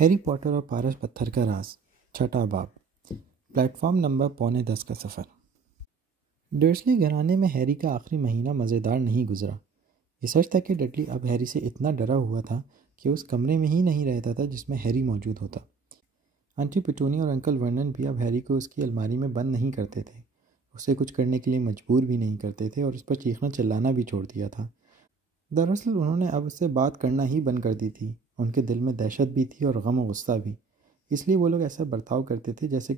Harry Potter और पारस पत्थर का राज, छठा बाब। प्लेटफॉर्म नंबर 9:45 का सफ़र। डर्सली घराने में हैरी का आखिरी महीना मज़ेदार नहीं गुजरा। ये सच था कि डडली अब हैरी से इतना डरा हुआ था कि उस कमरे में ही नहीं रहता था जिसमें हैरी मौजूद होता। आंटी पिटूनी और अंकल वर्नन भी अब हैरी को उसकी अलमारी में बंद नहीं करते थे, उसे कुछ करने के लिए मजबूर भी नहीं करते थे और उस पर चीखना चिल्लाना भी छोड़ दिया था। दरअसल उन्होंने अब उससे बात करना ही बंद कर दी थी। उनके दिल में दहशत भी थी और गम और गुस्सा भी। इसलिए वो लोग ऐसा बर्ताव करते थे जैसे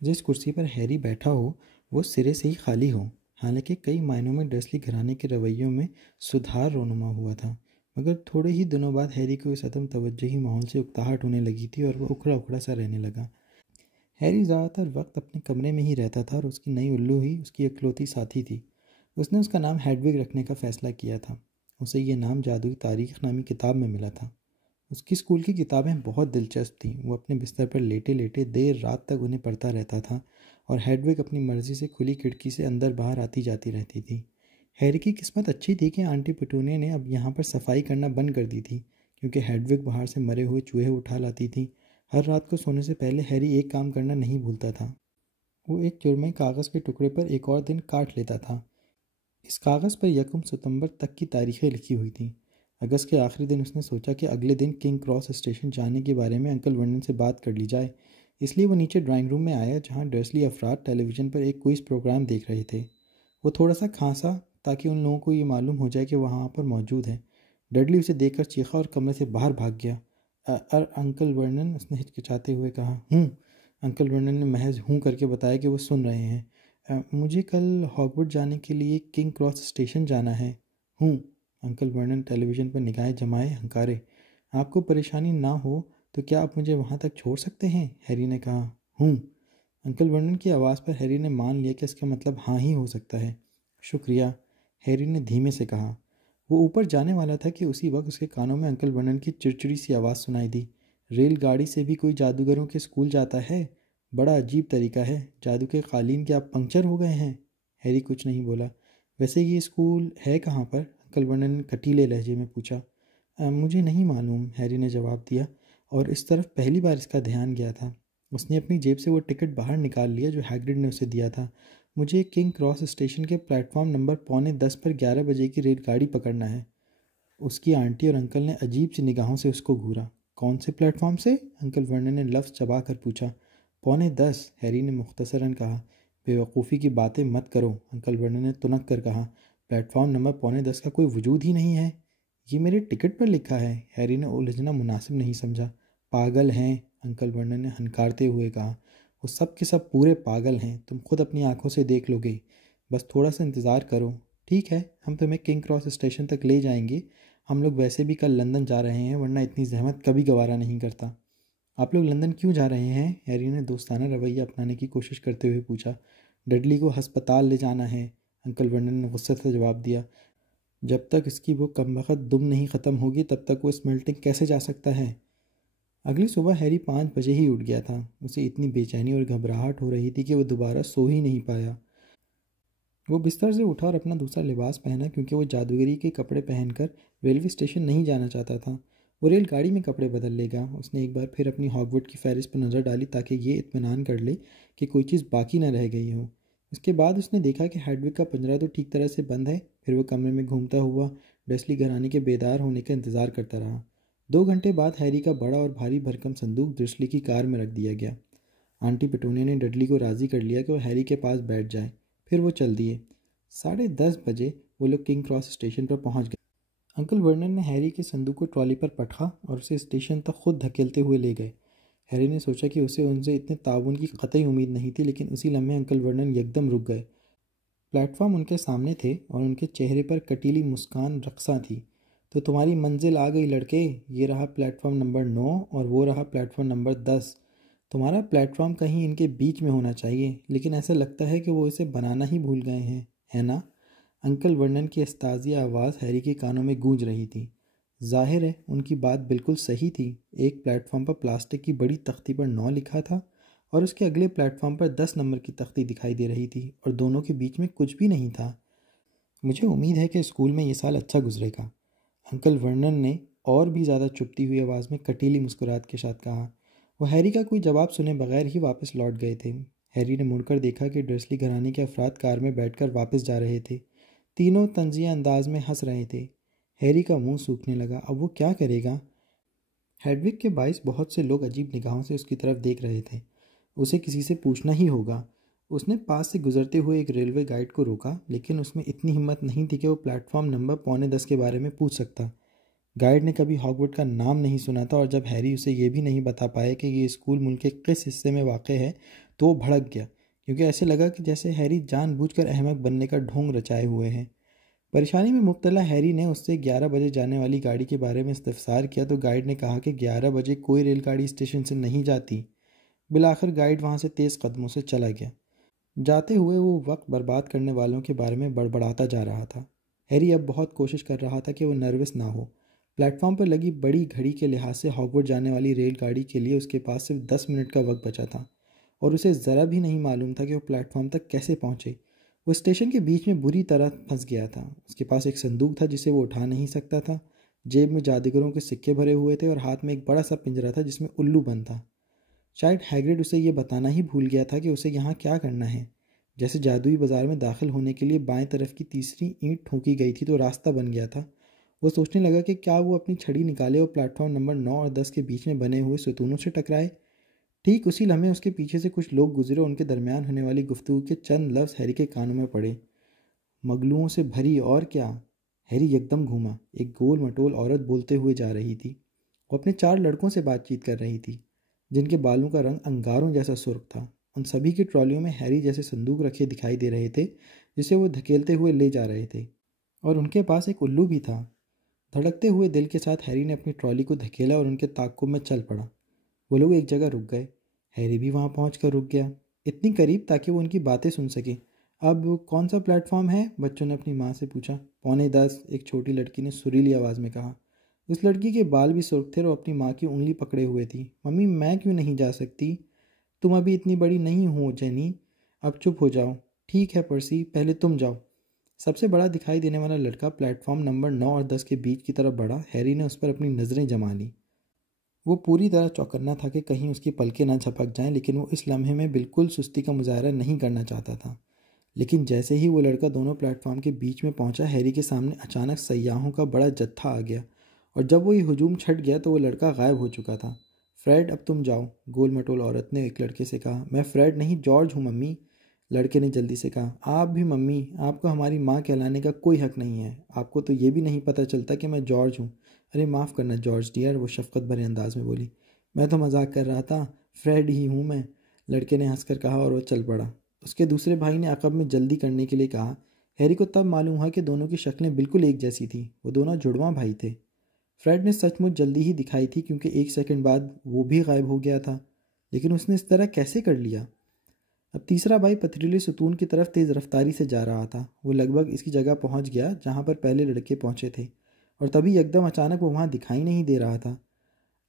जिस कुर्सी पर हैरी बैठा हो वो सिरे से ही खाली हो। हालांकि कई मायनों में डर्सली घराने के रवैयों में सुधार रोनुमा हुआ था, मगर थोड़े ही दिनों बाद हैरी को इस अदम तवज्जोही माहौल से उकताहट होने लगी थी और वह उखड़ा उखड़ा सा रहने लगा। हैरी ज़्यादातर वक्त अपने कमरे में ही रहता था और उसकी नई उल्लू ही उसकी इकलौती साथी थी। उसने उसका नाम हेडविग रखने का फ़ैसला किया था। उसे ये नाम जादुई तारीख नामी किताब में मिला था। उसकी स्कूल की किताबें बहुत दिलचस्प थीं। वो अपने बिस्तर पर लेटे लेटे देर रात तक उन्हें पढ़ता रहता था और हेडविग अपनी मर्ज़ी से खुली खिड़की से अंदर बाहर आती जाती रहती थी। हैरी की किस्मत अच्छी थी कि आंटी पिटूनिया ने अब यहाँ पर सफाई करना बंद कर दी थी, क्योंकि हेडविग बाहर से मरे हुए चूहे उठा लाती थी। हर रात को सोने से पहले हैरी एक काम करना नहीं भूलता था। वो एक चुरमे कागज़ के टुकड़े पर एक और दिन काट लेता था। इस कागज़ पर 1 सितंबर तक की तारीखें लिखी हुई थीं। अगस्त के आखिरी दिन उसने सोचा कि अगले दिन किंग क्रॉस स्टेशन जाने के बारे में अंकल वर्नन से बात कर ली जाए। इसलिए वो नीचे ड्राइंग रूम में आया, जहाँ डर्सली अफराद टेलीविज़न पर एक क्विज़ प्रोग्राम देख रहे थे। वो थोड़ा सा खांसा ताकि उन लोगों को ये मालूम हो जाए कि वह वहाँ पर मौजूद है। डडली उसे देखकर चीखा और कमरे से बाहर भाग गया। अंकल वर्नन, उसने हिचकिचाते हुए कहा। अंकल वर्नन ने महज हूँ करके बताया कि वो सुन रहे हैं। मुझे कल हॉगवर्ड जाने के लिए किंग क्रॉस स्टेशन जाना है। हूँ। अंकल वर्नन टेलीविज़न पर निगाहें जमाए हंकारे। आपको परेशानी ना हो तो क्या आप मुझे वहाँ तक छोड़ सकते हैं? हैरी ने कहा। हूँ। अंकल वर्नन की आवाज़ पर हैरी ने मान लिया कि इसका मतलब हाँ ही हो सकता है। शुक्रिया, हैरी ने धीमे से कहा। वो ऊपर जाने वाला था कि उसी वक्त उसके कानों में अंकल वर्नन की चिड़चिड़ी सी आवाज़ सुनाई दी। रेलगाड़ी से भी कोई जादूगरों के स्कूल जाता है? बड़ा अजीब तरीका है। जादू के कालीन के आप पंक्चर हो गए हैं? हैरी कुछ नहीं बोला। वैसे ये स्कूल है कहाँ पर? अंकल वर्नन ने कटीले लहजे में पूछा। मुझे नहीं मालूम, हैरी ने जवाब दिया, और इस तरफ पहली बार इसका ध्यान गया था। उसने अपनी जेब से वो टिकट बाहर निकाल लिया जो हैग्रिड ने उसे दिया था। मुझे किंग क्रॉस स्टेशन के प्लेटफॉर्म नंबर 9:45 पर 11 बजे की रेलगाड़ी पकड़ना है। उसकी आंटी और अंकल ने अजीब सी निगाहों से उसको घूरा। कौन से प्लेटफॉर्म से? अंकल वर्नन ने लफ्ज़ चबा कर पूछा। 9:45, हैरी ने मुख्तसरन कहा। बेवकूफ़ी की बातें मत करो, अंकल वर्नन ने तुनक कर कहा। प्लेटफॉर्म नंबर 9:45 का कोई वजूद ही नहीं है। ये मेरे टिकट पर लिखा है। हैरी ने उलझना मुनासिब नहीं समझा। पागल हैं, अंकल वर्नन ने हनकारते हुए कहा। वो सब के सब पूरे पागल हैं, तुम खुद अपनी आंखों से देख लोगे। बस थोड़ा सा इंतज़ार करो। ठीक है, हम तुम्हें किंग क्रॉस स्टेशन तक ले जाएंगे। हम लोग वैसे भी कल लंदन जा रहे हैं, वरना इतनी जहमत कभी गवारा नहीं करता। आप लोग लंदन क्यों जा रहे हैं? हैरी ने दोस्ताना रवैया अपनाने की कोशिश करते हुए पूछा। डडली को हस्पताल ले जाना है, अंकल वर्नन ने गुस्से से जवाब दिया। जब तक इसकी वो कमबख्त दुम नहीं ख़त्म होगी तब तक वो स्मेल्टिंग कैसे जा सकता है? अगली सुबह हैरी 5 बजे ही उठ गया था। उसे इतनी बेचैनी और घबराहट हो रही थी कि वो दोबारा सो ही नहीं पाया। वो बिस्तर से उठा और अपना दूसरा लिबास पहना, क्योंकि वो जादूगरी के कपड़े पहनकर रेलवे स्टेशन नहीं जाना चाहता था। वो रेलगाड़ी में कपड़े बदल लेगा। उसने एक बार फिर अपनी हॉगवर्ड की फहरिस्त पर नज़र डाली ताकि ये इत्मीनान कर ले कि कोई चीज़ बाकी न रह गई हो। उसके बाद उसने देखा कि हेडविग का पिंजरा तो ठीक तरह से बंद है। फिर वो कमरे में घूमता हुआ डर्सली घराने के बेदार होने का इंतज़ार करता रहा। 2 घंटे बाद हैरी का बड़ा और भारी भरकम संदूक डर्सली की कार में रख दिया गया। आंटी पिटूनिया ने डडली को राज़ी कर लिया कि वो हैरी के पास बैठ जाए। फिर वो चल दिए। 10:30 बजे वो लोग किंग क्रॉस स्टेशन पर पहुंच गए। अंकल वर्नन ने हैरी के संदूक को ट्रॉली पर पटका और उसे स्टेशन तक खुद धकेलते हुए ले गए। हैरी ने सोचा कि उसे उनसे इतने ताउन की कतई उम्मीद नहीं थी, लेकिन उसी लम्हे अंकल वर्नन यकदम रुक गए। प्लेटफॉर्म उनके सामने थे और उनके चेहरे पर कटीली मुस्कान रक्सा थी। तो तुम्हारी मंजिल आ गई लड़के। ये रहा प्लेटफॉर्म नंबर 9 और वो रहा प्लेटफॉर्म नंबर 10। तुम्हारा प्लेटफॉर्म कहीं इनके बीच में होना चाहिए, लेकिन ऐसा लगता है कि वो इसे बनाना ही भूल गए हैं, है ना? अंकल वर्नन की अस्ताज़िया आवाज़ हैरी के कानों में गूंज रही थी। जाहिर है उनकी बात बिल्कुल सही थी। एक प्लेटफॉर्म पर प्लास्टिक की बड़ी तख्ती पर 9 लिखा था और उसके अगले प्लेटफॉर्म पर 10 नंबर की तख्ती दिखाई दे रही थी, और दोनों के बीच में कुछ भी नहीं था। मुझे उम्मीद है कि स्कूल में ये साल अच्छा गुजरेगा, अंकल वर्नन ने और भी ज़्यादा चुभती हुई आवाज़ में कटीली मुस्कुराहट के साथ कहा। वो हैरी का कोई जवाब सुने बगैर ही वापस लौट गए थे। हैरी ने मुड़कर देखा कि डर्सली घराने के अफराद कार में बैठकर वापस जा रहे थे। तीनों तंजिया अंदाज में हंस रहे थे। हैरी का मुंह सूखने लगा। अब वो क्या करेगा? हेडविग के बाइस बहुत से लोग अजीब निगाहों से उसकी तरफ देख रहे थे। उसे किसी से पूछना ही होगा। उसने पास से गुजरते हुए एक रेलवे गाइड को रोका, लेकिन उसमें इतनी हिम्मत नहीं थी कि वो प्लेटफॉर्म नंबर 9:45 के बारे में पूछ सकता। गाइड ने कभी हॉगवर्ड का नाम नहीं सुना था, और जब हैरी उसे ये भी नहीं बता पाया कि ये स्कूल मुल्क के किस हिस्से में वाक़ है, तो वो भड़क गया, क्योंकि ऐसे लगा कि जैसे हैरी जानबूझकर अहमक बनने का ढोंग रचाए हुए हैं। परेशानी में मुब्तला हैरी ने उससे 11 बजे जाने वाली गाड़ी के बारे में इस्तफसार किया, तो गाइड ने कहा कि 11 बजे कोई रेलगाड़ी स्टेशन से नहीं जाती। बिलाखिर गाइड वहाँ से तेज़ कदमों से चला गया। जाते हुए वो वक्त बर्बाद करने वालों के बारे में बड़बड़ाता जा रहा था। हैरी अब बहुत कोशिश कर रहा था कि वो नर्वस ना हो। प्लेटफॉर्म पर लगी बड़ी घड़ी के लिहाज से हॉगवर्ड जाने वाली रेलगाड़ी के लिए उसके पास सिर्फ 10 मिनट का वक्त बचा था, और उसे ज़रा भी नहीं मालूम था कि वो प्लेटफॉर्म तक कैसे पहुँचे। वो स्टेशन के बीच में बुरी तरह फंस गया था। उसके पास एक संदूक था जिसे वो उठा नहीं सकता था। जेब में जादूगरों के सिक्के भरे हुए थे, और हाथ में एक बड़ा सा पिंजरा था जिसमें उल्लू बंद था। शायद हैग्रिड उसे ये बताना ही भूल गया था कि उसे यहाँ क्या करना है। जैसे जादुई बाजार में दाखिल होने के लिए बाएं तरफ की तीसरी ईंट ठोकी गई थी तो रास्ता बन गया था। वो सोचने लगा कि क्या वो अपनी छड़ी निकाले और प्लेटफॉर्म नंबर 9 और 10 के बीच में बने हुए सतूनों से टकराए। ठीक उसी लम्हे उसके पीछे से कुछ लोग गुजरे। उनके दरमियान होने वाली गुफ्तगू के चंद लफ्ज़ हैरी के कानों में पड़े। मगलुओं से भरी और क्या। हैरी एकदम घूमा। एक गोल मटोल औरत बोलते हुए जा रही थी। वो अपने 4 लड़कों से बातचीत कर रही थी, जिनके बालों का रंग अंगारों जैसा सुर्ख था। उन सभी की ट्रॉलियों में हैरी जैसे संदूक रखे दिखाई दे रहे थे, जिसे वो धकेलते हुए ले जा रहे थे, और उनके पास एक उल्लू भी था। धड़कते हुए दिल के साथ हैरी ने अपनी ट्रॉली को धकेला और उनके ताक़ुब में चल पड़ा। वो लोग एक जगह रुक गए। हैरी भी वहाँ पहुँच कर रुक गया, इतनी करीब ताकि वो उनकी बातें सुन सके। अब कौन सा प्लेटफॉर्म है? बच्चों ने अपनी माँ से पूछा। 9:45, एक छोटी लड़की ने सुरीली आवाज़ में कहा। उस लड़की के बाल भी सुर्ख थे और अपनी माँ की उंगली पकड़े हुए थी। मम्मी, मैं क्यों नहीं जा सकती? तुम अभी इतनी बड़ी नहीं हो जेनी। अब चुप हो जाओ। ठीक है पर्सी, पहले तुम जाओ। सबसे बड़ा दिखाई देने वाला लड़का प्लेटफॉर्म नंबर 9 और 10 के बीच की तरफ बढ़ा। हैरी ने उस पर अपनी नज़रें जमा ली। वो पूरी तरह चौकन्ना था कि कहीं उसकी पलकें ना झपक जाएं, लेकिन वो इस लम्हे में बिल्कुल सुस्ती का मुजाहरा नहीं करना चाहता था। लेकिन जैसे ही वो लड़का दोनों प्लेटफॉर्म के बीच में पहुंचा, हैरी के सामने अचानक सयाहों का बड़ा जत्था आ गया, और जब वो ये हुजूम छट गया तो वो लड़का गायब हो चुका था। फ्रेड, अब तुम जाओ, गोल मटोल औरत ने एक लड़के से कहा। मैं फ्रेड नहीं, जॉर्ज हूँ मम्मी, लड़के ने जल्दी से कहा। आप भी मम्मी, आपको हमारी माँ कहलाने का कोई हक नहीं है। आपको तो ये भी नहीं पता चलता कि मैं जॉर्ज हूँ। अरे माफ़ करना जॉर्ज डियर, वो शफकत भरे अंदाज में बोली। मैं तो मजाक कर रहा था, फ्रेड ही हूँ मैं, लड़के ने हंसकर कहा, और वो चल पड़ा। उसके दूसरे भाई ने अकब में जल्दी करने के लिए कहा। हैरी को तब मालूम हुआ कि दोनों की शक्लें बिल्कुल एक जैसी थी। वो दोनों जुड़वां भाई थे। फ्रेड ने सचमुच जल्दी ही दिखाई थी, क्योंकि 1 सेकंड बाद वो भी गायब हो गया था। लेकिन उसने इस तरह कैसे कर लिया? अब तीसरा भाई पथरीले सुतून की तरफ तेज़ रफ्तारी से जा रहा था। वो लगभग इसकी जगह पहुंच गया जहां पर पहले लड़के पहुंचे थे, और तभी एकदम अचानक वो वहां दिखाई नहीं दे रहा था।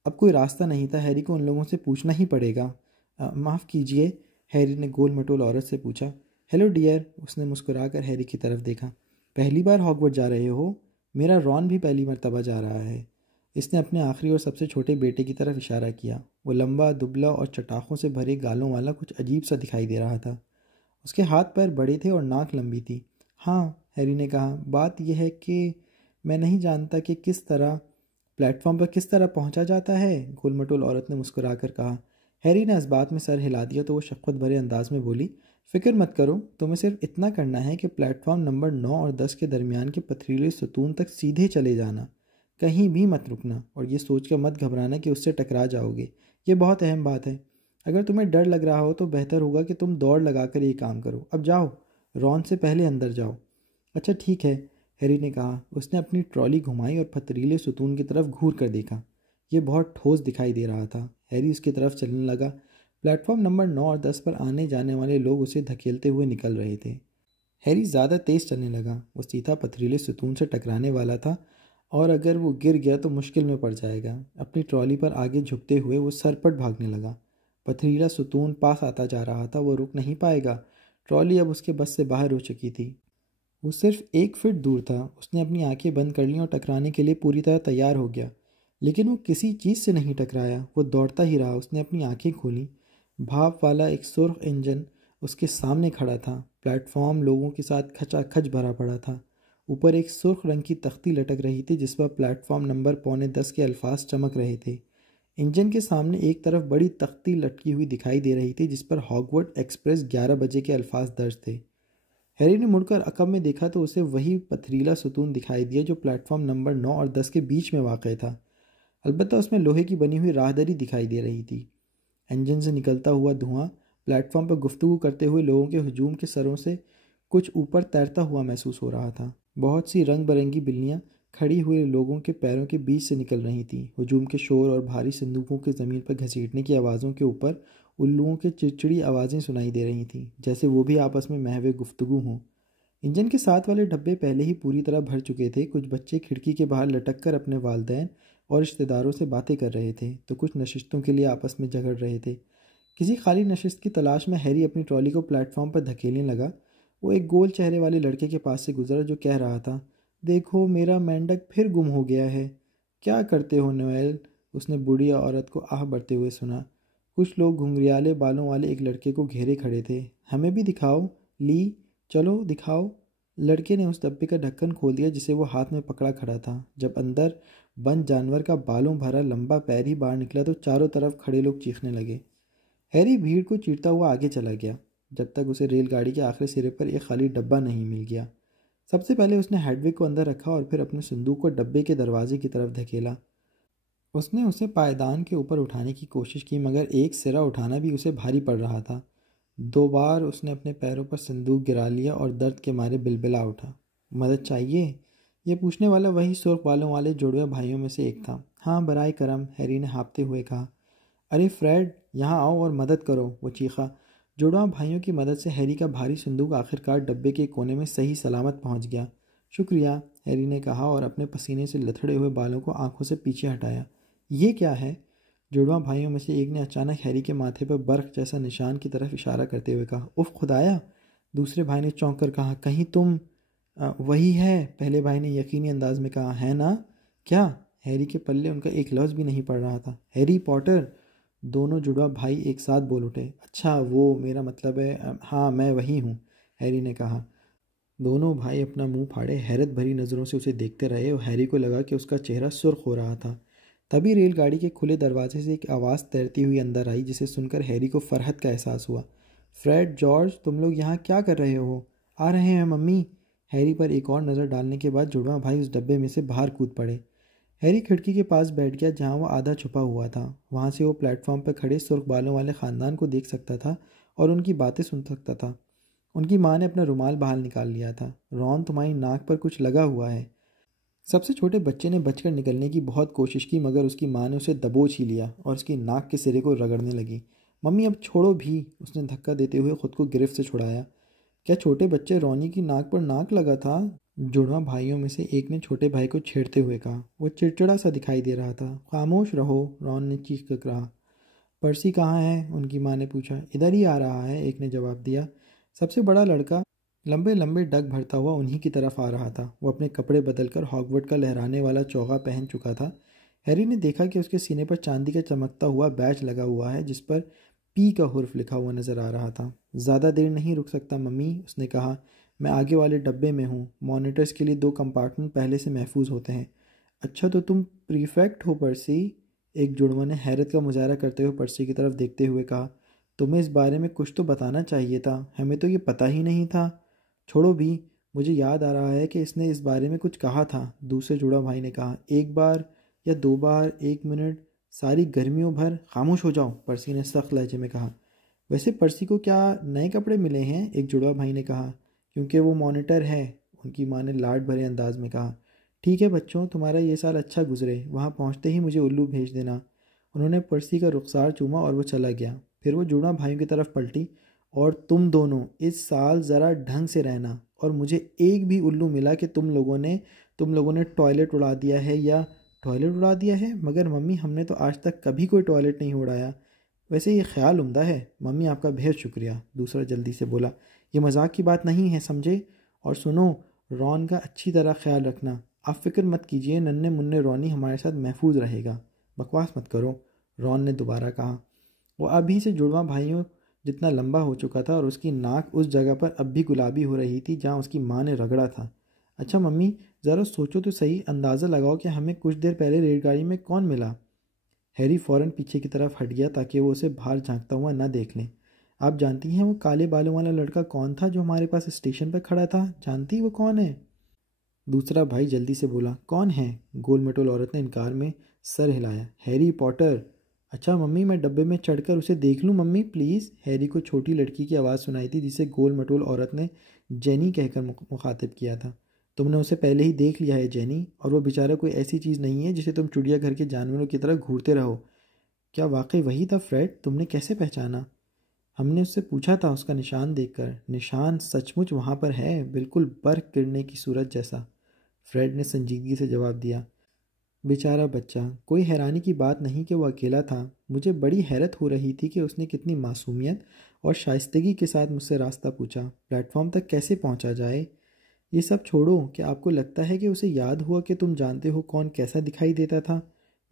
अब कोई रास्ता नहीं था। हैरी को उन लोगों से पूछना ही पड़ेगा। माफ़ कीजिए, हैरी ने गोल मटोल औरत से पूछा। हेलो डियर, उसने मुस्कुराकर हैरी की तरफ देखा। पहली बार हॉगवर्ड जा रहे हो? मेरा रॉन भी पहली मर्तबा जा रहा है। इसने अपने आखिरी और सबसे छोटे बेटे की तरफ इशारा किया। वो लंबा, दुबला और चटाखों से भरे गालों वाला कुछ अजीब सा दिखाई दे रहा था। उसके हाथ पैर बड़े थे और नाक लंबी थी। हाँ, हैरी ने कहा, बात यह है कि मैं नहीं जानता कि किस तरह प्लेटफॉर्म पर किस तरह पहुंचा जाता है, गोलमटोल औरत ने मुस्कुराकर कहा। हैरी ने इस बात में सर हिला दिया तो वो शफ़क़त भरे अंदाज में बोली, फ़िक्र मत करो, तुम्हें सिर्फ इतना करना है कि प्लेटफॉर्म नंबर 9 और 10 के दरमियान के पथरीले सतून तक सीधे चले जाना, कहीं भी मत रुकना, और ये सोचकर मत घबराना कि उससे टकरा जाओगे। ये बहुत अहम बात है। अगर तुम्हें डर लग रहा हो तो बेहतर होगा कि तुम दौड़ लगाकर ये काम करो। अब जाओ, रॉन से पहले अंदर जाओ। अच्छा ठीक है, हैरी ने कहा। उसने अपनी ट्रॉली घुमाई और पथरीले सुतून की तरफ घूर कर देखा। यह बहुत ठोस दिखाई दे रहा था। हैरी उसकी तरफ चलने लगा। प्लेटफॉर्म नंबर 9 और 10 पर आने जाने वाले लोग उसे धकेलते हुए निकल रहे थे। हैरी ज़्यादा तेज़ चलने लगा। वो सीधा पथरीले सुतून से टकराने वाला था, और अगर वो गिर गया तो मुश्किल में पड़ जाएगा। अपनी ट्रॉली पर आगे झुकते हुए वो सरपट भागने लगा। पथरीला सुतून पास आता जा रहा था। वो रुक नहीं पाएगा। ट्रॉली अब उसके बस से बाहर हो चुकी थी। वो सिर्फ 1 फीट दूर था। उसने अपनी आंखें बंद कर लीं और टकराने के लिए पूरी तरह तैयार हो गया। लेकिन वो किसी चीज़ से नहीं टकराया। वो दौड़ता ही रहा। उसने अपनी आंखें खोली। भाप वाला एक सुर्ख इंजन उसके सामने खड़ा था। प्लेटफॉर्म लोगों के साथ खचाखच भरा पड़ा था। ऊपर एक सुर्ख रंग की तख्ती लटक रही थी जिस पर प्लेटफॉर्म नंबर 9:45 के अल्फाज चमक रहे थे। इंजन के सामने एक तरफ बड़ी तख्ती लटकी हुई दिखाई दे रही थी जिस पर हॉगवर्ड एक्सप्रेस 11 बजे के अल्फाज दर्ज थे। हैरी ने मुड़कर अकब में देखा तो उसे वही पथरीला सुतून दिखाई दिया जो प्लेटफॉर्म नंबर 9 और 10 के बीच में वाक़ था। अलबत्ता उसमें लोहे की बनी हुई राहदरी दिखाई दे रही थी। इंजन से निकलता हुआ धुआं प्लेटफॉर्म पर गुफ्तगू करते हुए लोगों के हुजूम के सरों से कुछ ऊपर तैरता हुआ महसूस हो रहा था। बहुत सी रंग बिरंगी बिल्लियाँ खड़ी हुए लोगों के पैरों के बीच से निकल रही थीं। हुजूम के शोर और भारी संदूकों के ज़मीन पर घसीटने की आवाज़ों के ऊपर उल्लुओं की चिड़चिड़ी आवाज़ें सुनाई दे रही थीं, जैसे वो भी आपस में महवे गुफ्तगू हों। इंजन के साथ वाले डब्बे पहले ही पूरी तरह भर चुके थे। कुछ बच्चे खिड़की के बाहर लटक कर अपने वालिदैन और रिश्तेदारों से बातें कर रहे थे तो कुछ नशिस्तों के लिए आपस में झगड़ रहे थे। किसी खाली नशिस्त की तलाश में हैरी अपनी ट्रॉली को प्लेटफॉर्म पर धकेलने लगा। वो एक गोल चेहरे वाले लड़के के पास से गुजरा जो कह रहा था, देखो मेरा मेंढक फिर गुम हो गया है। क्या करते हो नोएल? उसने बूढ़ी औरत को आह भरते हुए सुना। कुछ लोग घुंघरियाले बालों वाले एक लड़के को घेरे खड़े थे। हमें भी दिखाओ ली, चलो दिखाओ। लड़के ने उस डब्बे का ढक्कन खोल दिया जिसे वो हाथ में पकड़ा खड़ा था। जब अंदर बंद जानवर का बालों भरा लंबा पैर ही बाहर निकला तो चारों तरफ खड़े लोग चीखने लगे। हैरी भीड़ को चीरता हुआ आगे चला गया जब तक उसे रेलगाड़ी के आखिरी सिरे पर एक खाली डब्बा नहीं मिल गया। सबसे पहले उसने हेडविग को अंदर रखा और फिर अपने संदूक को डब्बे के दरवाजे की तरफ धकेला। उसने उसे पायदान के ऊपर उठाने की कोशिश की मगर एक सिरा उठाना भी उसे भारी पड़ रहा था। 2 बार उसने अपने पैरों पर संदूक गिरा लिया और दर्द के मारे बिलबिला उठा। मदद चाहिए? यह पूछने वाला वही सुर्ख बालों वाले जुड़वे भाइयों में से एक था। हाँ बराए करम, हैरी ने हाँफते हुए कहा। अरे फ्रेड, यहाँ आओ और मदद करो, वो चीखा। जुड़वा भाइयों की मदद से हैरी का भारी संदूक आखिरकार डब्बे के कोने में सही सलामत पहुँच गया। शुक्रिया, हैरी ने कहा और अपने पसीने से लथड़े हुए बालों को आंखों से पीछे हटाया। ये क्या है? जुड़वा भाइयों में से एक ने अचानक हैरी के माथे पर बर्फ जैसा निशान की तरफ इशारा करते हुए कहा। उफ खुदाया! दूसरे भाई ने चौंक कर कहा। कहीं तुम वही है? पहले भाई ने यकीनी अंदाज में कहा। है ना? क्या? हैरी के पल्ले उनका एक लफ्ज़ भी नहीं पड़ रहा था। Harry Potter! दोनों जुड़वा भाई एक साथ बोल उठे। अच्छा वो, मेरा मतलब है हाँ मैं वही हूँ, हैरी ने कहा। दोनों भाई अपना मुंह फाड़े हैरत भरी नज़रों से उसे देखते रहे और हैरी को लगा कि उसका चेहरा सुर्ख हो रहा था। तभी रेलगाड़ी के खुले दरवाजे से एक आवाज़ तैरती हुई अंदर आई जिसे सुनकर हैरी को फरहत का एहसास हुआ। फ्रेड, जॉर्ज, तुम लोग यहाँ क्या कर रहे हो? आ रहे हैं मम्मी। हैरी पर एक और नज़र डालने के बाद जुड़वा भाई उस डब्बे में से बाहर कूद पड़े। हैरी खिड़की के पास बैठ गया जहाँ वो आधा छुपा हुआ था। वहाँ से वो प्लेटफॉर्म पर खड़े सुर्ख बालों वाले ख़ानदान को देख सकता था और उनकी बातें सुन सकता था। उनकी माँ ने अपना रुमाल बाहर निकाल लिया था। रॉन, तुम्हारी नाक पर कुछ लगा हुआ है। सबसे छोटे बच्चे ने बचकर निकलने की बहुत कोशिश की मगर उसकी माँ ने उसे दबोच ही लिया और उसकी नाक के सिरे को रगड़ने लगी। मम्मी अब छोड़ो भी, उसने धक्का देते हुए खुद को गिरफ्त से छुड़ाया। क्या छोटे बच्चे रॉनी की नाक पर नाक लगा था? जुड़वा भाइयों में से एक ने छोटे भाई को छेड़ते हुए कहा। वो चिड़चिड़ा सा दिखाई दे रहा था। खामोश रहो, रॉन ने चीख कर कहा। पर्सी कहाँ है? उनकी माँ ने पूछा। इधर ही आ रहा है, एक ने जवाब दिया। सबसे बड़ा लड़का लंबे लंबे डग भरता हुआ उन्हीं की तरफ आ रहा था। वो अपने कपड़े बदलकर हॉगवर्ड का लहराने वाला चौगा पहन चुका था। हैरी ने देखा कि उसके सीने पर चांदी का चमकता हुआ बैज लगा हुआ है जिस पर पी का हुर्फ लिखा हुआ नजर आ रहा था। ज़्यादा देर नहीं रुक सकता मम्मी, उसने कहा। मैं आगे वाले डब्बे में हूँ। मॉनिटर्स के लिए 2 कंपार्टमेंट पहले से महफूज होते हैं। अच्छा तो तुम प्रीफेक्ट हो पर्सी? एक जुड़वा ने हैरत का मुजाहरा करते हुए पर्सी की तरफ देखते हुए कहा। तुम्हें इस बारे में कुछ तो बताना चाहिए था, हमें तो ये पता ही नहीं था। छोड़ो भी, मुझे याद आ रहा है कि इसने इस बारे में कुछ कहा था, दूसरे जुड़ा भाई ने कहा। 1 बार या 2 बार, 1 मिनट, सारी गर्मियों भर। खामोश हो जाओ, पर्सी ने सख्त लहजे में कहा। वैसे पर्सी को क्या नए कपड़े मिले हैं? एक जुड़वा भाई ने कहा। क्योंकि वो मॉनिटर है, उनकी माँ ने लाड भरे अंदाज में कहा। ठीक है बच्चों, तुम्हारा ये साल अच्छा गुजरे। वहाँ पहुँचते ही मुझे उल्लू भेज देना। उन्होंने पर्सी का रुखसार चूमा और वो चला गया। फिर वो जुड़वा भाइयों की तरफ पलटी। और तुम दोनों इस साल ज़रा ढंग से रहना। और मुझे एक भी उल्लू मिला कि तुम लोगों ने टॉयलेट उड़ा दिया है या टॉयलेट उड़ा दिया है। मगर मम्मी, हमने तो आज तक कभी कोई टॉयलेट नहीं उड़ाया। वैसे ये ख्याल उम्दा है मम्मी, आपका बेहद शुक्रिया, दूसरा जल्दी से बोला। ये मजाक की बात नहीं है, समझे? और सुनो, रॉन का अच्छी तरह ख्याल रखना। आप फिक्र मत कीजिए, नन्हे मुन्ने रॉनी हमारे साथ महफूज रहेगा। बकवास मत करो, रॉन ने दोबारा कहा। वो अभी से जुड़वा भाइयों जितना लंबा हो चुका था और उसकी नाक उस जगह पर अब भी गुलाबी हो रही थी जहाँ उसकी माँ ने रगड़ा था। अच्छा मम्मी, ज़रा सोचो तो सही, अंदाज़ा लगाओ कि हमें कुछ देर पहले रेलगाड़ी में कौन मिला। हैरी फ़ौरन पीछे की तरफ हट गया ताकि वो उसे बाहर झांकता हुआ न देख लें। आप जानती हैं वो काले बालों वाला लड़का कौन था जो हमारे पास स्टेशन पर खड़ा था? जानती वो कौन है? दूसरा भाई जल्दी से बोला, कौन है? गोल मटोल औरत ने इनकार में सर हिलाया। Harry Potter. अच्छा मम्मी, मैं डब्बे में चढ़कर उसे देख लूँ मम्मी प्लीज़? हैरी को छोटी लड़की की आवाज़ सुनाई थी जिसे गोल मटोल औरत ने जेनी कहकर मुखातिब किया था। तुमने उसे पहले ही देख लिया है जेनी, और वो बेचारा कोई ऐसी चीज़ नहीं है जिसे तुम चिड़ियाघर के जानवरों की तरह घूरते रहो। क्या वाकई वही था फ्रेड? तुमने कैसे पहचाना? हमने उससे पूछा था उसका निशान देखकर। निशान सचमुच वहाँ पर है, बिल्कुल बर्फ गिरने की सूरत जैसा। फ्रेड ने संजीदगी से जवाब दिया। बेचारा बच्चा, कोई हैरानी की बात नहीं कि वो अकेला था। मुझे बड़ी हैरत हो रही थी कि उसने कितनी मासूमियत और शाइस्तगी के साथ मुझसे रास्ता पूछा। प्लेटफॉर्म तक कैसे पहुंचा जाए? ये सब छोड़ो, क्या आपको लगता है कि उसे याद हुआ कि तुम जानते हो कौन कैसा दिखाई देता था?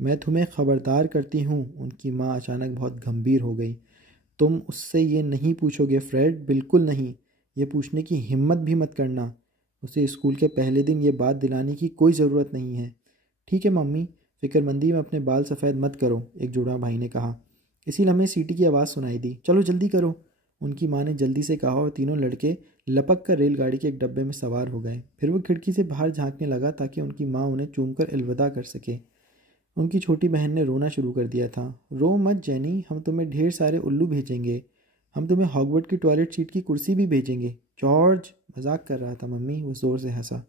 मैं तुम्हें खबरदार करती हूँ। उनकी माँ अचानक बहुत गंभीर हो गई। तुम उससे ये नहीं पूछोगे फ्रेड, बिल्कुल नहीं। ये पूछने की हिम्मत भी मत करना। उसे स्कूल के पहले दिन ये बात दिलाने की कोई ज़रूरत नहीं है। ठीक है मम्मी, फिक्रमंदी में अपने बाल सफ़ेद मत करो, एक जुड़वा भाई ने कहा। इसी लम्हे सीटी की आवाज़ सुनाई दी। चलो जल्दी करो, उनकी माँ ने जल्दी से कहा और तीनों लड़के लपक कर रेलगाड़ी के एक डब्बे में सवार हो गए। फिर वो खिड़की से बाहर झांकने लगा ताकि उनकी माँ उन्हें चूमकर अलविदा कर सके। उनकी छोटी बहन ने रोना शुरू कर दिया था। रो मत जेनी, हम तुम्हें ढेर सारे उल्लू भेजेंगे। हम तुम्हें हॉगवर्ड की टॉयलेट सीट की कुर्सी भी भेजेंगे। जॉर्ज मजाक कर रहा था मम्मी, वो ज़ोर से हंसा।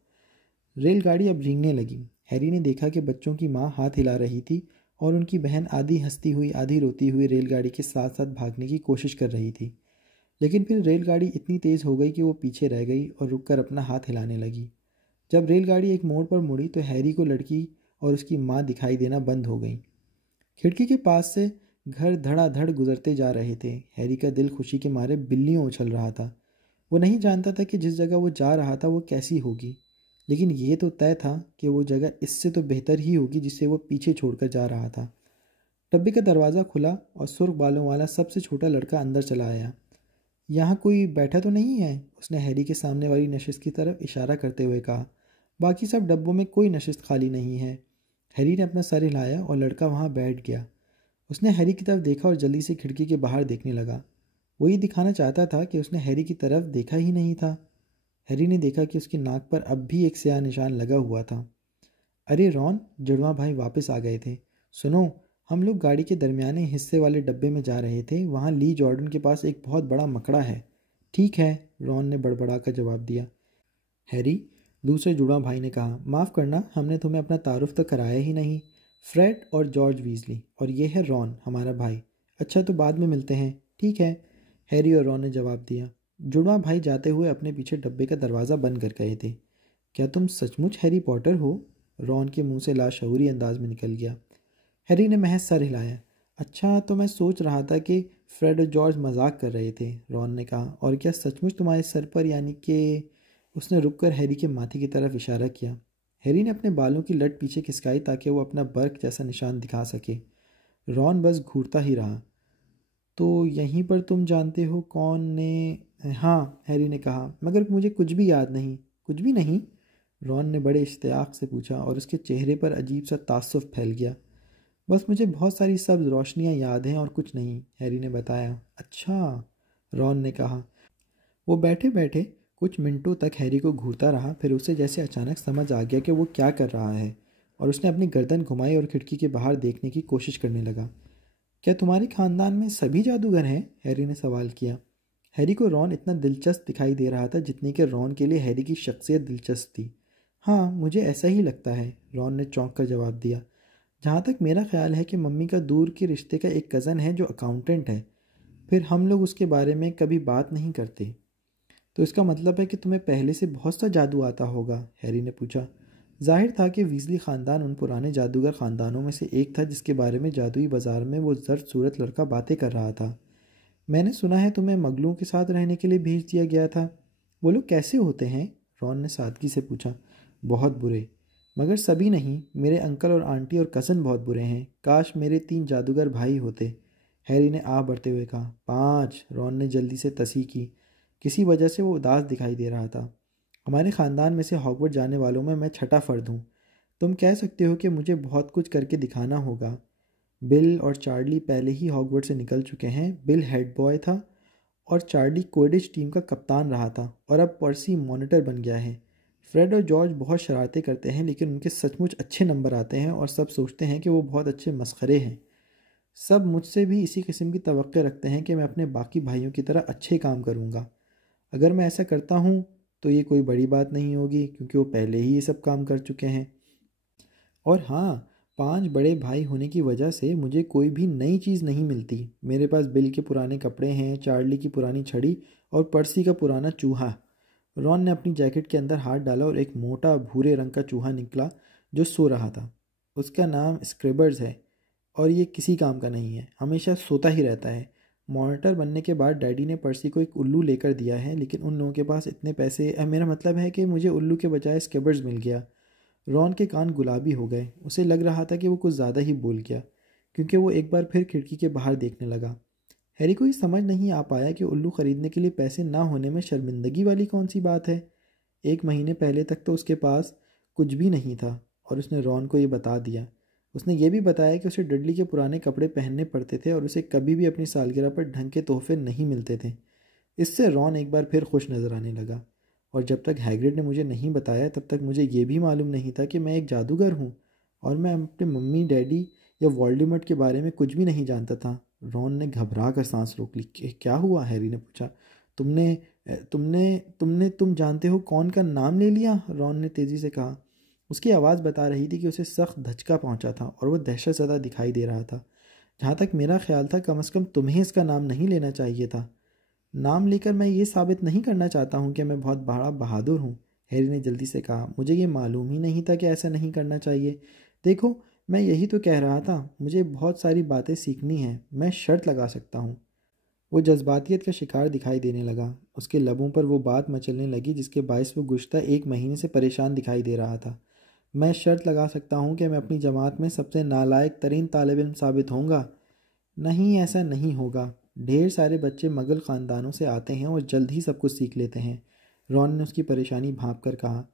रेलगाड़ी अब रेंगने लगी। हैरी ने देखा कि बच्चों की माँ हाथ हिला रही थी और उनकी बहन आधी हंसती हुई आधी रोती हुई रेलगाड़ी के साथ साथ भागने की कोशिश कर रही थी। लेकिन फिर रेलगाड़ी इतनी तेज़ हो गई कि वो पीछे रह गई और रुककर अपना हाथ हिलाने लगी। जब रेलगाड़ी एक मोड़ पर मुड़ी तो हैरी को लड़की और उसकी माँ दिखाई देना बंद हो गई। खिड़की के पास से घर धड़ाधड़ गुजरते जा रहे थे। हैरी का दिल खुशी के मारे बिल्लियों उछल रहा था। वो नहीं जानता था कि जिस जगह वो जा रहा था वो कैसी होगी, लेकिन ये तो तय था कि वो जगह इससे तो बेहतर ही होगी जिसे वो पीछे छोड़कर जा रहा था। डब्बे का दरवाज़ा खुला और सुर्ख बालों वाला सबसे छोटा लड़का अंदर चला आया। यहाँ कोई बैठा तो नहीं है? उसने हैरी के सामने वाली नशिस्त की तरफ इशारा करते हुए कहा। बाकी सब डब्बों में कोई नशिस्त खाली नहीं है। हैरी ने अपना सर हिलाया और लड़का वहाँ बैठ गया। उसने हैरी की तरफ देखा और जल्दी से खिड़की के बाहर देखने लगा। वो ये दिखाना चाहता था कि उसने हैरी की तरफ देखा ही नहीं था। हैरी ने देखा कि उसकी नाक पर अब भी एक स्याह निशान लगा हुआ था। अरे रॉन, जुड़वा भाई वापस आ गए थे। सुनो, हम लोग गाड़ी के दरमियाने हिस्से वाले डब्बे में जा रहे थे। वहाँ ली जॉर्डन के पास एक बहुत बड़ा मकड़ा है। ठीक है, रॉन ने बड़बड़ा कर जवाब दिया। हैरी, दूसरे जुड़वा भाई ने कहा, माफ़ करना, हमने तुम्हें अपना तारुफ तो कराया ही नहीं। फ्रेड और जॉर्ज वीजली, और ये है रॉन, हमारा भाई। अच्छा, तो बाद में मिलते हैं। ठीक है, हैरी और रॉन ने जवाब दिया। जुड़वा भाई जाते हुए अपने पीछे डब्बे का दरवाज़ा बंद कर गए थे। क्या तुम सचमुच हैरी पॉटर हो? रॉन के मुंह से लाशऊरी अंदाज में निकल गया। हैरी ने महज सर हिलाया। अच्छा, तो मैं सोच रहा था कि फ्रेड और जॉर्ज मजाक कर रहे थे, रॉन ने कहा। और क्या सचमुच तुम्हारे सर पर, यानी कि? उसने रुककर हैरी के माथे की तरफ इशारा किया। हैरी ने अपने बालों की लट पीछे खिसकाई ताकि वो अपना बर्क जैसा निशान दिखा सके। रॉन बस घूरता ही रहा। तो यहीं पर तुम जानते हो कौन ने? हाँ, हैरी ने कहा, मगर मुझे कुछ भी याद नहीं। कुछ भी नहीं? रॉन ने बड़े इश्तियाक से पूछा और उसके चेहरे पर अजीब सा तासुफ फैल गया। बस मुझे बहुत सारी सब्ज रोशनियां याद हैं और कुछ नहीं, हैरी ने बताया। अच्छा, रॉन ने कहा। वो बैठे बैठे कुछ मिनटों तक हैरी को घूरता रहा। फिर उसे जैसे अचानक समझ आ गया कि वो क्या कर रहा है, और उसने अपनी गर्दन घुमाई और खिड़की के बाहर देखने की कोशिश करने लगा। क्या तुम्हारे खानदान में सभी जादूगर हैं? हैरी ने सवाल किया। हैरी को रॉन इतना दिलचस्प दिखाई दे रहा था जितनी कि रॉन के लिए हैरी की शख्सियत दिलचस्प थी। हाँ, मुझे ऐसा ही लगता है, रॉन ने चौंक कर जवाब दिया। जहाँ तक मेरा ख्याल है कि मम्मी का दूर के रिश्ते का एक कज़न है जो अकाउंटेंट है। फिर हम लोग उसके बारे में कभी बात नहीं करते। तो इसका मतलब है कि तुम्हें पहले से बहुत सा जादू आता होगा? हैरी ने पूछा। जाहिर था कि वीजली ख़ानदान उन पुराने जादूगर ख़ानदानों में से एक था जिसके बारे में जादुई बाजार में वो जर्द सूरत लड़का बातें कर रहा था। मैंने सुना है तुम्हें मगलों के साथ रहने के लिए भेज दिया गया था। वो लोग कैसे होते हैं? रॉन ने सादगी से पूछा। बहुत बुरे। मगर सभी नहीं, मेरे अंकल और आंटी और कज़न बहुत बुरे हैं। काश मेरे 3 जादूगर भाई होते। हैरी ने आह भरते हुए कहा। 5। रॉन ने जल्दी से तसी की। किसी वजह से वो उदास दिखाई दे रहा था। हमारे ख़ानदान में से हॉगवर्ट्स जाने वालों में मैं छठा फ़र्द हूँ। तुम कह सकते हो कि मुझे बहुत कुछ करके दिखाना होगा। बिल और चार्ली पहले ही हॉगवर्ट्स से निकल चुके हैं। बिल हेड बॉय था और चार्ली क्विडिच टीम का कप्तान रहा था और अब पर्सी मॉनिटर बन गया है। फ्रेड और जॉर्ज बहुत शरारतें करते हैं लेकिन उनके सचमुच अच्छे नंबर आते हैं और सब सोचते हैं कि वो बहुत अच्छे मस्खरे हैं। सब मुझसे भी इसी किस्म की तवक्को रखते हैं कि मैं अपने बाकी भाइयों की तरह अच्छे काम करूँगा। अगर मैं ऐसा करता हूँ तो ये कोई बड़ी बात नहीं होगी क्योंकि वो पहले ही ये सब काम कर चुके हैं। और हाँ, 5 बड़े भाई होने की वजह से मुझे कोई भी नई चीज़ नहीं मिलती। मेरे पास बिल के पुराने कपड़े हैं, चार्ली की पुरानी छड़ी और पर्सी का पुराना चूहा। रॉन ने अपनी जैकेट के अंदर हाथ डाला और एक मोटा भूरे रंग का चूहा निकला जो सो रहा था। उसका नाम स्क्रिबर्स है और ये किसी काम का नहीं है, हमेशा सोता ही रहता है। मॉनिटर बनने के बाद डैडी ने पर्सी को एक उल्लू लेकर दिया है लेकिन उन लोगों के पास इतने पैसे, मेरा मतलब है कि मुझे उल्लू के बजाय स्क्रिबर्स मिल गया। रॉन के कान गुलाबी हो गए। उसे लग रहा था कि वो कुछ ज़्यादा ही बोल गया क्योंकि वो एक बार फिर खिड़की के बाहर देखने लगा। हैरी को ये समझ नहीं आ पाया कि उल्लू खरीदने के लिए पैसे ना होने में शर्मिंदगी वाली कौन सी बात है। 1 महीने पहले तक तो उसके पास कुछ भी नहीं था और उसने रॉन को ये बता दिया। उसने ये भी बताया कि उसे डडली के पुराने कपड़े पहनने पड़ते थे और उसे कभी भी अपनी सालगिरह पर ढंग के तोहफे नहीं मिलते थे। इससे रॉन एक बार फिर खुश नज़र आने लगा। और जब तक हैग्रिड ने मुझे नहीं बताया तब तक मुझे ये भी मालूम नहीं था कि मैं एक जादूगर हूँ और मैं अपने मम्मी डैडी या वोल्डेमॉर्ट के बारे में कुछ भी नहीं जानता था। रॉन ने घबरा कर सांस रोक ली। क्या हुआ? हैरी ने पूछा। तुमने तुम जानते हो कौन का नाम ले लिया? रॉन ने तेज़ी से कहा। उसकी आवाज़ बता रही थी कि उसे सख्त धचका पहुंचा था और वह दहशत ज़दा दिखाई दे रहा था। जहाँ तक मेरा ख्याल था कम से कम तुम्हें इसका नाम नहीं लेना चाहिए था। नाम लेकर मैं ये साबित नहीं करना चाहता हूँ कि मैं बहुत बड़ा बहादुर हूँ, हैरी ने जल्दी से कहा। मुझे ये मालूम ही नहीं था कि ऐसा नहीं करना चाहिए। देखो, मैं यही तो कह रहा था, मुझे बहुत सारी बातें सीखनी हैं। मैं शर्त लगा सकता हूँ। वो जज्बातियत का शिकार दिखाई देने लगा। उसके लबों पर वो बात मचलने लगी जिसके बायस वो गुज़श्ता 1 महीने से परेशान दिखाई दे रहा था। मैं शर्त लगा सकता हूँ कि मैं अपनी जमात में सबसे नालायक तरीन तालिब इल्म साबित होऊंगा। नहीं, ऐसा नहीं होगा। ढेर सारे बच्चे मगल ख़ानदानों से आते हैं और जल्द ही सब कुछ सीख लेते हैं, रॉन ने उसकी परेशानी भांप कर कहा।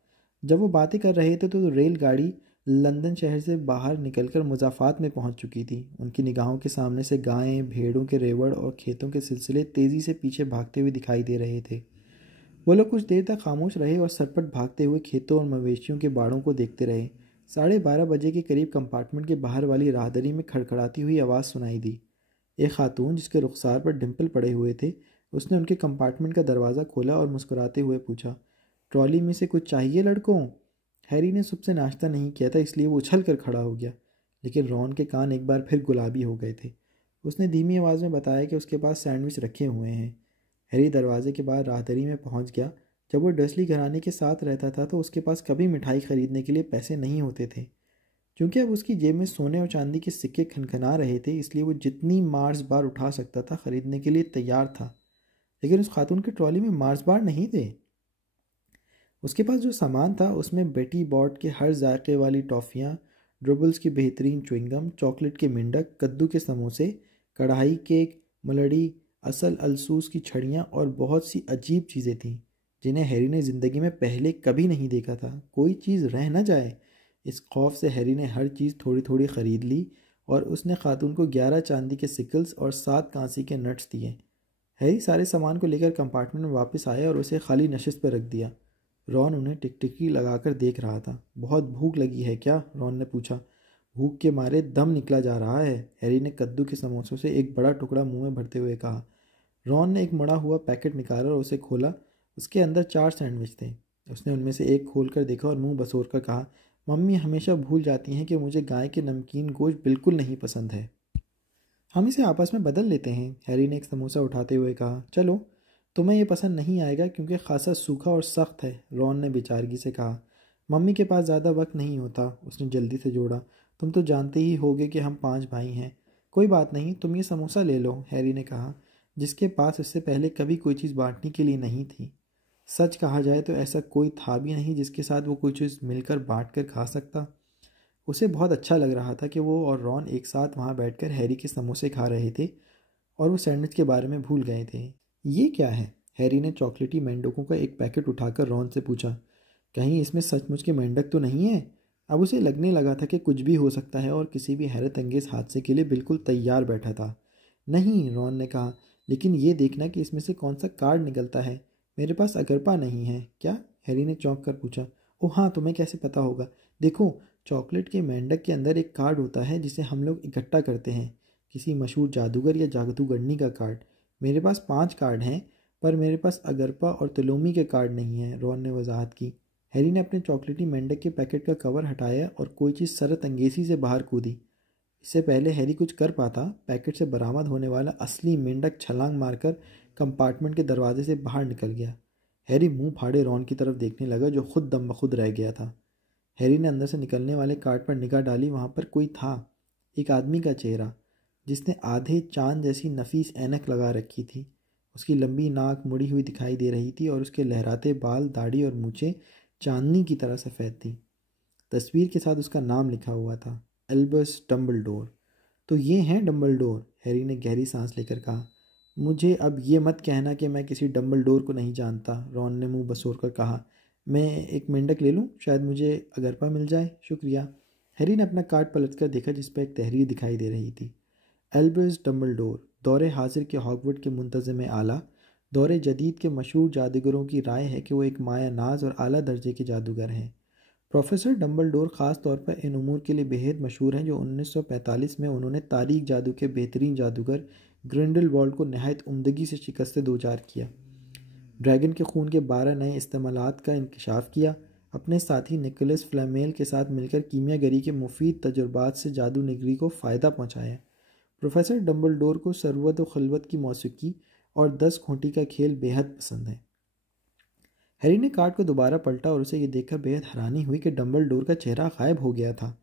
जब वो बातें कर रहे थे तो रेलगाड़ी लंदन शहर से बाहर निकलकर मुज़ाफ़ात में पहुंच चुकी थी। उनकी निगाहों के सामने से गायें, भेड़ों के रेवड़ और खेतों के सिलसिले तेज़ी से पीछे भागते हुए दिखाई दे रहे थे। वो लोग कुछ देर तक खामोश रहे और सरपट भागते हुए खेतों और मवेशियों के बाड़ों को देखते रहे। 12:30 बजे के करीब कंपार्टमेंट के बाहर वाली राहदरी में खड़खड़ाती हुई आवाज़ सुनाई दी। एक खातून जिसके रुखसार पर डिम्पल पड़े हुए थे, उसने उनके कंपार्टमेंट का दरवाज़ा खोला और मुस्कुराते हुए पूछा, ट्रॉली में से कुछ चाहिए लड़कों? हैरी ने सुबह से नाश्ता नहीं किया था इसलिए वो उछल कर खड़ा हो गया, लेकिन रॉन के कान एक बार फिर गुलाबी हो गए थे। उसने धीमी आवाज़ में बताया कि उसके पास सैंडविच रखे हुए हैं। हैरी दरवाजे के बाद राहदरी में पहुंच गया। जब वो डर्सली घराने के साथ रहता था तो उसके पास कभी मिठाई खरीदने के लिए पैसे नहीं होते थे। क्योंकि अब उसकी जेब में सोने और चांदी के सिक्के खनखना रहे थे इसलिए वो जितनी मार्स बार उठा सकता था खरीदने के लिए तैयार था। लेकिन उस खातून की ट्रॉली में मार्स बार नहीं थे। उसके पास जो सामान था उसमें बेटी बॉट के हर जायके वाली टॉफ़ियाँ, ड्रुबल्स की बेहतरीन च्युइंगम, चॉकलेट के मिंडक, कद्दू के समोसे, कढ़ाई केक, मलड़ी, असल अलसूस की छड़ियाँ और बहुत सी अजीब चीज़ें थीं जिन्हें हैरी ने ज़िंदगी में पहले कभी नहीं देखा था। कोई चीज़ रह न जाए, इस खौफ से हैरी ने हर चीज़ थोड़ी थोड़ी ख़रीद ली और उसने खातून को 11 चांदी के सिकल्स और 7 कांसी के नट्स दिए। हैरी सारे सामान को लेकर कंपार्टमेंट में वापस आया और उसे खाली नशिस्त पर रख दिया। रॉन उन्हें टिकटिकी लगाकर देख रहा था। बहुत भूख लगी है क्या? रॉन ने पूछा। भूख के मारे दम निकला जा रहा है, हैरी ने कद्दू के समोसों से एक बड़ा टुकड़ा मुंह में भरते हुए कहा। रॉन ने एक मड़ा हुआ पैकेट निकाला और उसे खोला। उसके अंदर 4 सैंडविच थे। उसने उनमें से एक खोल कर देखा और मुंह बसोर कर कहा, मम्मी हमेशा भूल जाती हैं कि मुझे गाय के नमकीन गोश्त बिल्कुल नहीं पसंद है। हम इसे आपस में बदल लेते हैं, हैरी ने एक समोसा उठाते हुए कहा। चलो, तुम्हें यह पसंद नहीं आएगा क्योंकि खासा सूखा और सख्त है, रॉन ने बेचारगी से कहा। मम्मी के पास ज़्यादा वक्त नहीं होता, उसने जल्दी से जोड़ा। तुम तो जानते ही होगे कि हम 5 भाई हैं। कोई बात नहीं, तुम ये समोसा ले लो, हैरी ने कहा, जिसके पास इससे पहले कभी कोई चीज़ बांटने के लिए नहीं थी। सच कहा जाए तो ऐसा कोई था भी नहीं जिसके साथ वो कोई चीज़ मिलकर बांट कर खा सकता। उसे बहुत अच्छा लग रहा था कि वो और रॉन एक साथ वहाँ बैठकर हैरी के समोसे खा रहे थे और वो सैंडविच के बारे में भूल गए थे। ये क्या है? हैरी ने चॉकलेटी मेंढकों का एक पैकेट उठाकर रॉन से पूछा। कहीं इसमें सचमुच के मेंढक तो नहीं है? अब उसे लगने लगा था कि कुछ भी हो सकता है और किसी भी हैरत अंगेज हादसे के लिए बिल्कुल तैयार बैठा था। नहीं, रॉन ने कहा, लेकिन ये देखना कि इसमें से कौन सा कार्ड निकलता है। मेरे पास अगरपा नहीं है। क्या? हैरी ने चौंक कर पूछा। ओह हाँ, तुम्हें कैसे पता होगा? देखो, चॉकलेट के मेंढक के अंदर एक कार्ड होता है जिसे हम लोग इकट्ठा करते हैं, किसी मशहूर जादूगर या जादूगरनी का कार्ड। मेरे पास 5 कार्ड हैं, पर मेरे पास अगरपा और तुलोमी के कार्ड नहीं हैं, रॉन ने वजाहत की। हैरी ने अपने चॉकलेटी मेंढक के पैकेट का कवर हटाया और कोई चीज़ सरत अंगेजी से बाहर कूदी। इससे पहले हैरी कुछ कर पाता, पैकेट से बरामद होने वाला असली मेंढक छलांग मारकर कंपार्टमेंट के दरवाजे से बाहर निकल गया। हैरी मुंह फाड़े रॉन की तरफ देखने लगा, जो खुद दम बखुद रह गया था। हैरी ने अंदर से निकलने वाले कार्ड पर निगाह डाली। वहाँ पर कोई था, एक आदमी का चेहरा, जिसने आधे चांद जैसी नफीस ऐनक लगा रखी थी। उसकी लंबी नाक मुड़ी हुई दिखाई दे रही थी और उसके लहराते बाल, दाढ़ी और मूछें चांदनी की तरह सफ़ेद थी। तस्वीर के साथ उसका नाम लिखा हुआ था, एल्बस डम्बलडोर। तो ये हैं डम्बलडोर, हैरी ने गहरी सांस लेकर कहा। मुझे अब ये मत कहना कि मैं किसी डम्बलडोर को नहीं जानता, रॉन ने मुंह बसोर कर कहा। मैं एक मेंढक ले लूँ? शायद मुझे अगरपा मिल जाए। शुक्रिया। हैरी ने अपना कार्ड पलटकर देखा, जिस पर एक तहरीर दिखाई दे रही थी। एल्बस डम्बलडोर, दौरे हाजिर के हॉगवर्ड के मुंतज़िम आला। दौरे जदीद के मशहूर जादूगरों की राय है कि वो एक माया नाज और आला दर्जे के जादूगर हैं। प्रोफेसर डम्बलडोर ख़ास तौर पर इन उमूर के लिए बेहद मशहूर हैं, जो 1945 में उन्होंने तारीख जादू के बेहतरीन जादूगर ग्रिंडलवाल्ड को नहायत उम्दगी से शिकस्त दो चार किया, ड्रैगन के खून के 12 नए इस्तेमालात का इंकशाफ किया, अपने साथी निकोलस फ्लैमेल के साथ मिलकर कीमियागरी के मुफीद तजुर्बात से जादू निगरी को फ़ायदा पहुँचाया। प्रोफेसर डम्बलडोर को सरवत व खिलवत की मौसीकी और 10 खूंटी का खेल बेहद पसंद है। हैरी ने कार्ड को दोबारा पलटा और उसे ये देखकर बेहद हैरानी हुई कि डम्बलडोर का चेहरा गायब हो गया था।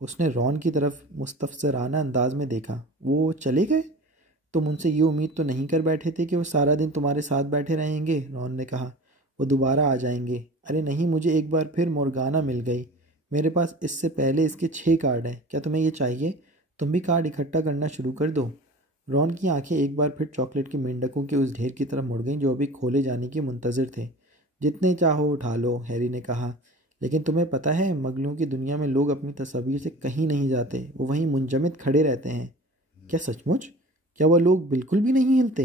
उसने रॉन की तरफ मुस्तफसराना अंदाज में देखा। वो चले गए? तुम उनसे ये उम्मीद तो नहीं कर बैठे थे कि वो सारा दिन तुम्हारे साथ बैठे रहेंगे, रॉन ने कहा। वो दोबारा आ जाएंगे। अरे नहीं, मुझे एक बार फिर मोर्गाना मिल गई। मेरे पास इससे पहले इसके 6 कार्ड हैं। क्या तुम्हें ये चाहिए? तुम भी कार्ड इकट्ठा करना शुरू कर दो। रॉन की आंखें एक बार फिर चॉकलेट के मेंढकों के उस ढेर की तरफ मुड़ गईं जो अभी खोले जाने के मुंतज़िर थे। जितने चाहो उठा लो, हैरी ने कहा। लेकिन तुम्हें पता है, मगलों की दुनिया में लोग अपनी तस्वीर से कहीं नहीं जाते, वो वहीं मुंजमद खड़े रहते हैं। क्या सचमुच? क्या वह लोग बिल्कुल भी नहीं हिलते?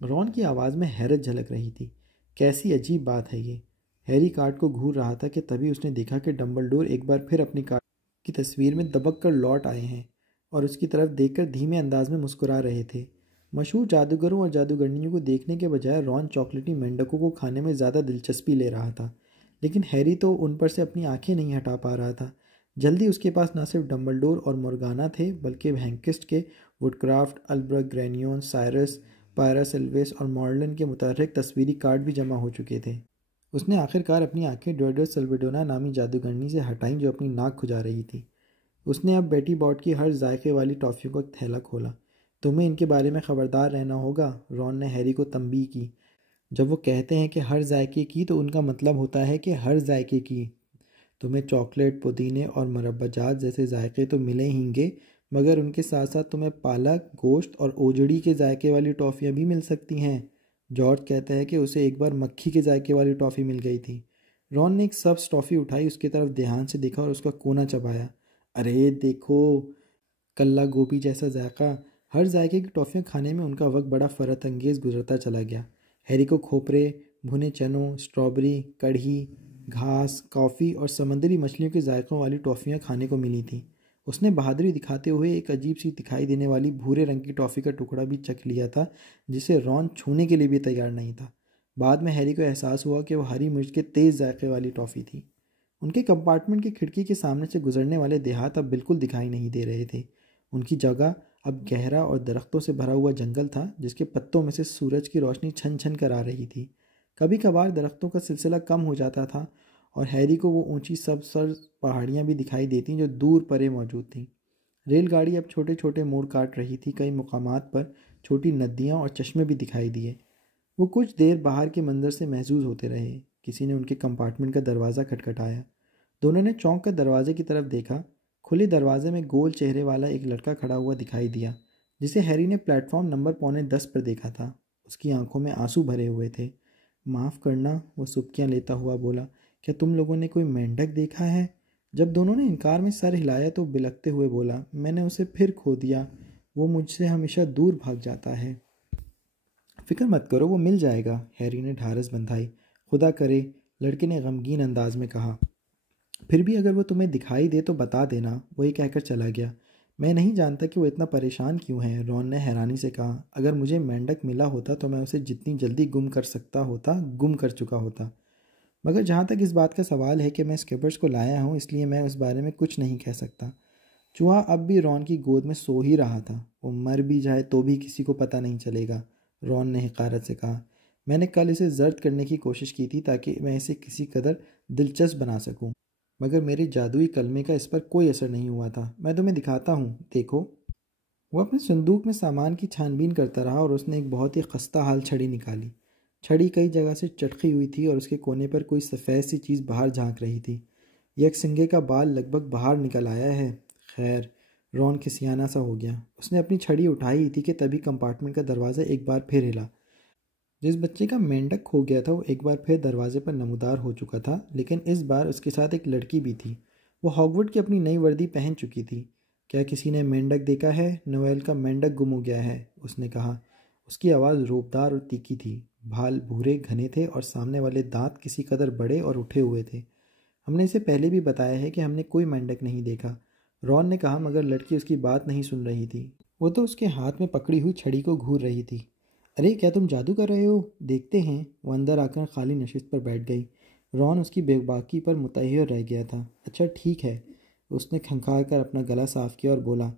रॉन की आवाज़ में हैरत झलक रही थी। कैसी अजीब बात है ये। हैरी कार्ड को घूर रहा था कि तभी उसने देखा कि डम्बलडोर एक बार फिर अपनी कार्ड की तस्वीर में दबक कर लौट आए हैं और उसकी तरफ देखकर धीमे अंदाज में मुस्कुरा रहे थे। मशहूर जादूगरों और जादूगरनियों को देखने के बजाय रॉन चॉकलेटी मेंढकों को खाने में ज़्यादा दिलचस्पी ले रहा था, लेकिन हैरी तो उन पर से अपनी आंखें नहीं हटा पा रहा था। जल्दी उसके पास न सिर्फ डम्बलडोर और मोर्गाना थे, बल्कि हैंकिस्ट के वुडक्राफ्ट, अल्ब्रक ग्रैनियन, साइरस, पारासिल्वेस और मॉर्लन के मुतहर्रिक तस्वीरी कार्ड भी जमा हो चुके थे। उसने आखिरकार अपनी आंखें ड्रोडो सल्वेडोना नामी जादूगरनी से हटाईं, जो अपनी नाक खुजा रही थी। उसने अब बेटी बॉट की हर जायके वाली टॉफ़ियों का थैला खोला। तुम्हें इनके बारे में ख़बरदार रहना होगा, रॉन ने हैरी को तंबीह की। जब वो कहते हैं कि हर जायके की, तो उनका मतलब होता है कि हर जायके की। तुम्हें चॉकलेट, पुदीने और मुरब्बाजात जैसे जायके तो मिले हींगे, मगर उनके साथ साथ तुम्हें पालक, गोश्त और ओजड़ी के जायके वाली टॉफ़ियाँ भी मिल सकती हैं। जॉर्ज कहता है कि उसे एक बार मक्खी के जायके वाली टॉफ़ी मिल गई थी। रॉन ने एक सब्ज़ टॉफ़ी उठाई, उसकी तरफ ध्यान से देखा और उसका कोना चबाया। अरे देखो, कल्ला गोभी जैसा जायका। हर जायके की टॉफ़ियाँ खाने में उनका वक्त बड़ा फ़रत अंगेज़ गुजरता चला गया। हैरी को खोपरे, भुने चनों, स्ट्रॉबेरी, कढ़ी, घास, कॉफ़ी और समुद्री मछलियों के जायकों वाली टॉफ़ियाँ खाने को मिली थीं। उसने बहादुरी दिखाते हुए एक अजीब सी दिखाई देने वाली भूरे रंग की टॉफ़ी का टुकड़ा भी चख लिया था, जिसे रॉन छूने के लिए भी तैयार नहीं था। बाद में हैरी को एहसास हुआ कि वह हरी मिर्च के तेज़ जायके वाली टॉफ़ी थी। उनके कंपार्टमेंट की खिड़की के सामने से गुजरने वाले देहात अब बिल्कुल दिखाई नहीं दे रहे थे। उनकी जगह अब गहरा और दरख्तों से भरा हुआ जंगल था, जिसके पत्तों में से सूरज की रोशनी छन छन कर आ रही थी। कभी कभार दरख्तों का सिलसिला कम हो जाता था और हैरी को वो ऊंची सब्ज़ पहाड़ियाँ भी दिखाई देती जो दूर परे मौजूद थीं। रेलगाड़ी अब छोटे छोटे मोड़ काट रही थी। कई मुकामात पर छोटी नदियाँ और चश्मे भी दिखाई दिए। वो कुछ देर बाहर के मंजर से महजूज होते रहे। किसी ने उनके कंपार्टमेंट का दरवाज़ा खटखटाया। दोनों ने चौंक कर दरवाजे की तरफ देखा। खुले दरवाजे में गोल चेहरे वाला एक लड़का खड़ा हुआ दिखाई दिया, जिसे हैरी ने प्लेटफॉर्म नंबर 9:45 पर देखा था। उसकी आंखों में आंसू भरे हुए थे। माफ़ करना, वो सुबकियाँ लेता हुआ बोला, क्या तुम लोगों ने कोई मेंढक देखा है? जब दोनों ने इनकार में सर हिलाया तो बिलखते हुए बोला, मैंने उसे फिर खो दिया। वो मुझसे हमेशा दूर भाग जाता है। फिक्र मत करो, वो मिल जाएगा, हैरी ने ढारस बंधाई। खुदा करे, लड़के ने गमगीन अंदाज में कहा। फिर भी अगर वो तुम्हें दिखाई दे तो बता देना, वो ये कहकर चला गया। मैं नहीं जानता कि वो इतना परेशान क्यों है, रॉन ने हैरानी से कहा। अगर मुझे मेंढक मिला होता तो मैं उसे जितनी जल्दी गुम कर सकता होता गुम कर चुका होता। मगर जहाँ तक इस बात का सवाल है कि मैं स्किपर्स को लाया हूँ, इसलिए मैं उस बारे में कुछ नहीं कह सकता। चूहा अब भी रॉन की गोद में सो ही रहा था। वो मर भी जाए तो भी किसी को पता नहीं चलेगा, रॉन ने हकारत से कहा। मैंने कल इसे जर्द करने की कोशिश की थी ताकि मैं इसे किसी कदर दिलचस्प बना सकूं, मगर मेरे जादुई कलमे का इस पर कोई असर नहीं हुआ था। मैं तुम्हें दिखाता हूँ, देखो। वो अपने संदूक में सामान की छानबीन करता रहा और उसने एक बहुत ही खस्ता हाल छड़ी निकाली। छड़ी कई जगह से चटकी हुई थी और उसके कोने पर कोई सफ़ेद सी चीज़ बाहर झांक रही थी। एक सिंगे का बाल लगभग बाहर निकल आया है। खैर, रॉन खिसियाना सा हो गया। उसने अपनी छड़ी उठाई ही थी कि तभी कंपार्टमेंट का दरवाज़ा एक बार फिर हिला। जिस बच्चे का मेंढक खो गया था वो एक बार फिर दरवाजे पर नमूदार हो चुका था, लेकिन इस बार उसके साथ एक लड़की भी थी। वो हॉगवर्ड की अपनी नई वर्दी पहन चुकी थी। क्या किसी ने मेंढक देखा है? नोएल का मेंढक गुम हो गया है, उसने कहा। उसकी आवाज़ रोबदार और तीखी थी। बाल भूरे घने थे और सामने वाले दांत किसी कदर बड़े और उठे हुए थे। हमने इसे पहले भी बताया है कि हमने कोई मेंढक नहीं देखा, रॉन ने कहा, मगर लड़की उसकी बात नहीं सुन रही थी। वो तो उसके हाथ में पकड़ी हुई छड़ी को घूर रही थी। अरे क्या तुम जादू कर रहे हो? देखते हैं। वो अंदर आकर खाली नशिस्त पर बैठ गई। रॉन उसकी बेबाकी पर मुतहयर रह गया था। अच्छा ठीक है, उसने खंखार कर अपना गला साफ किया और बोला,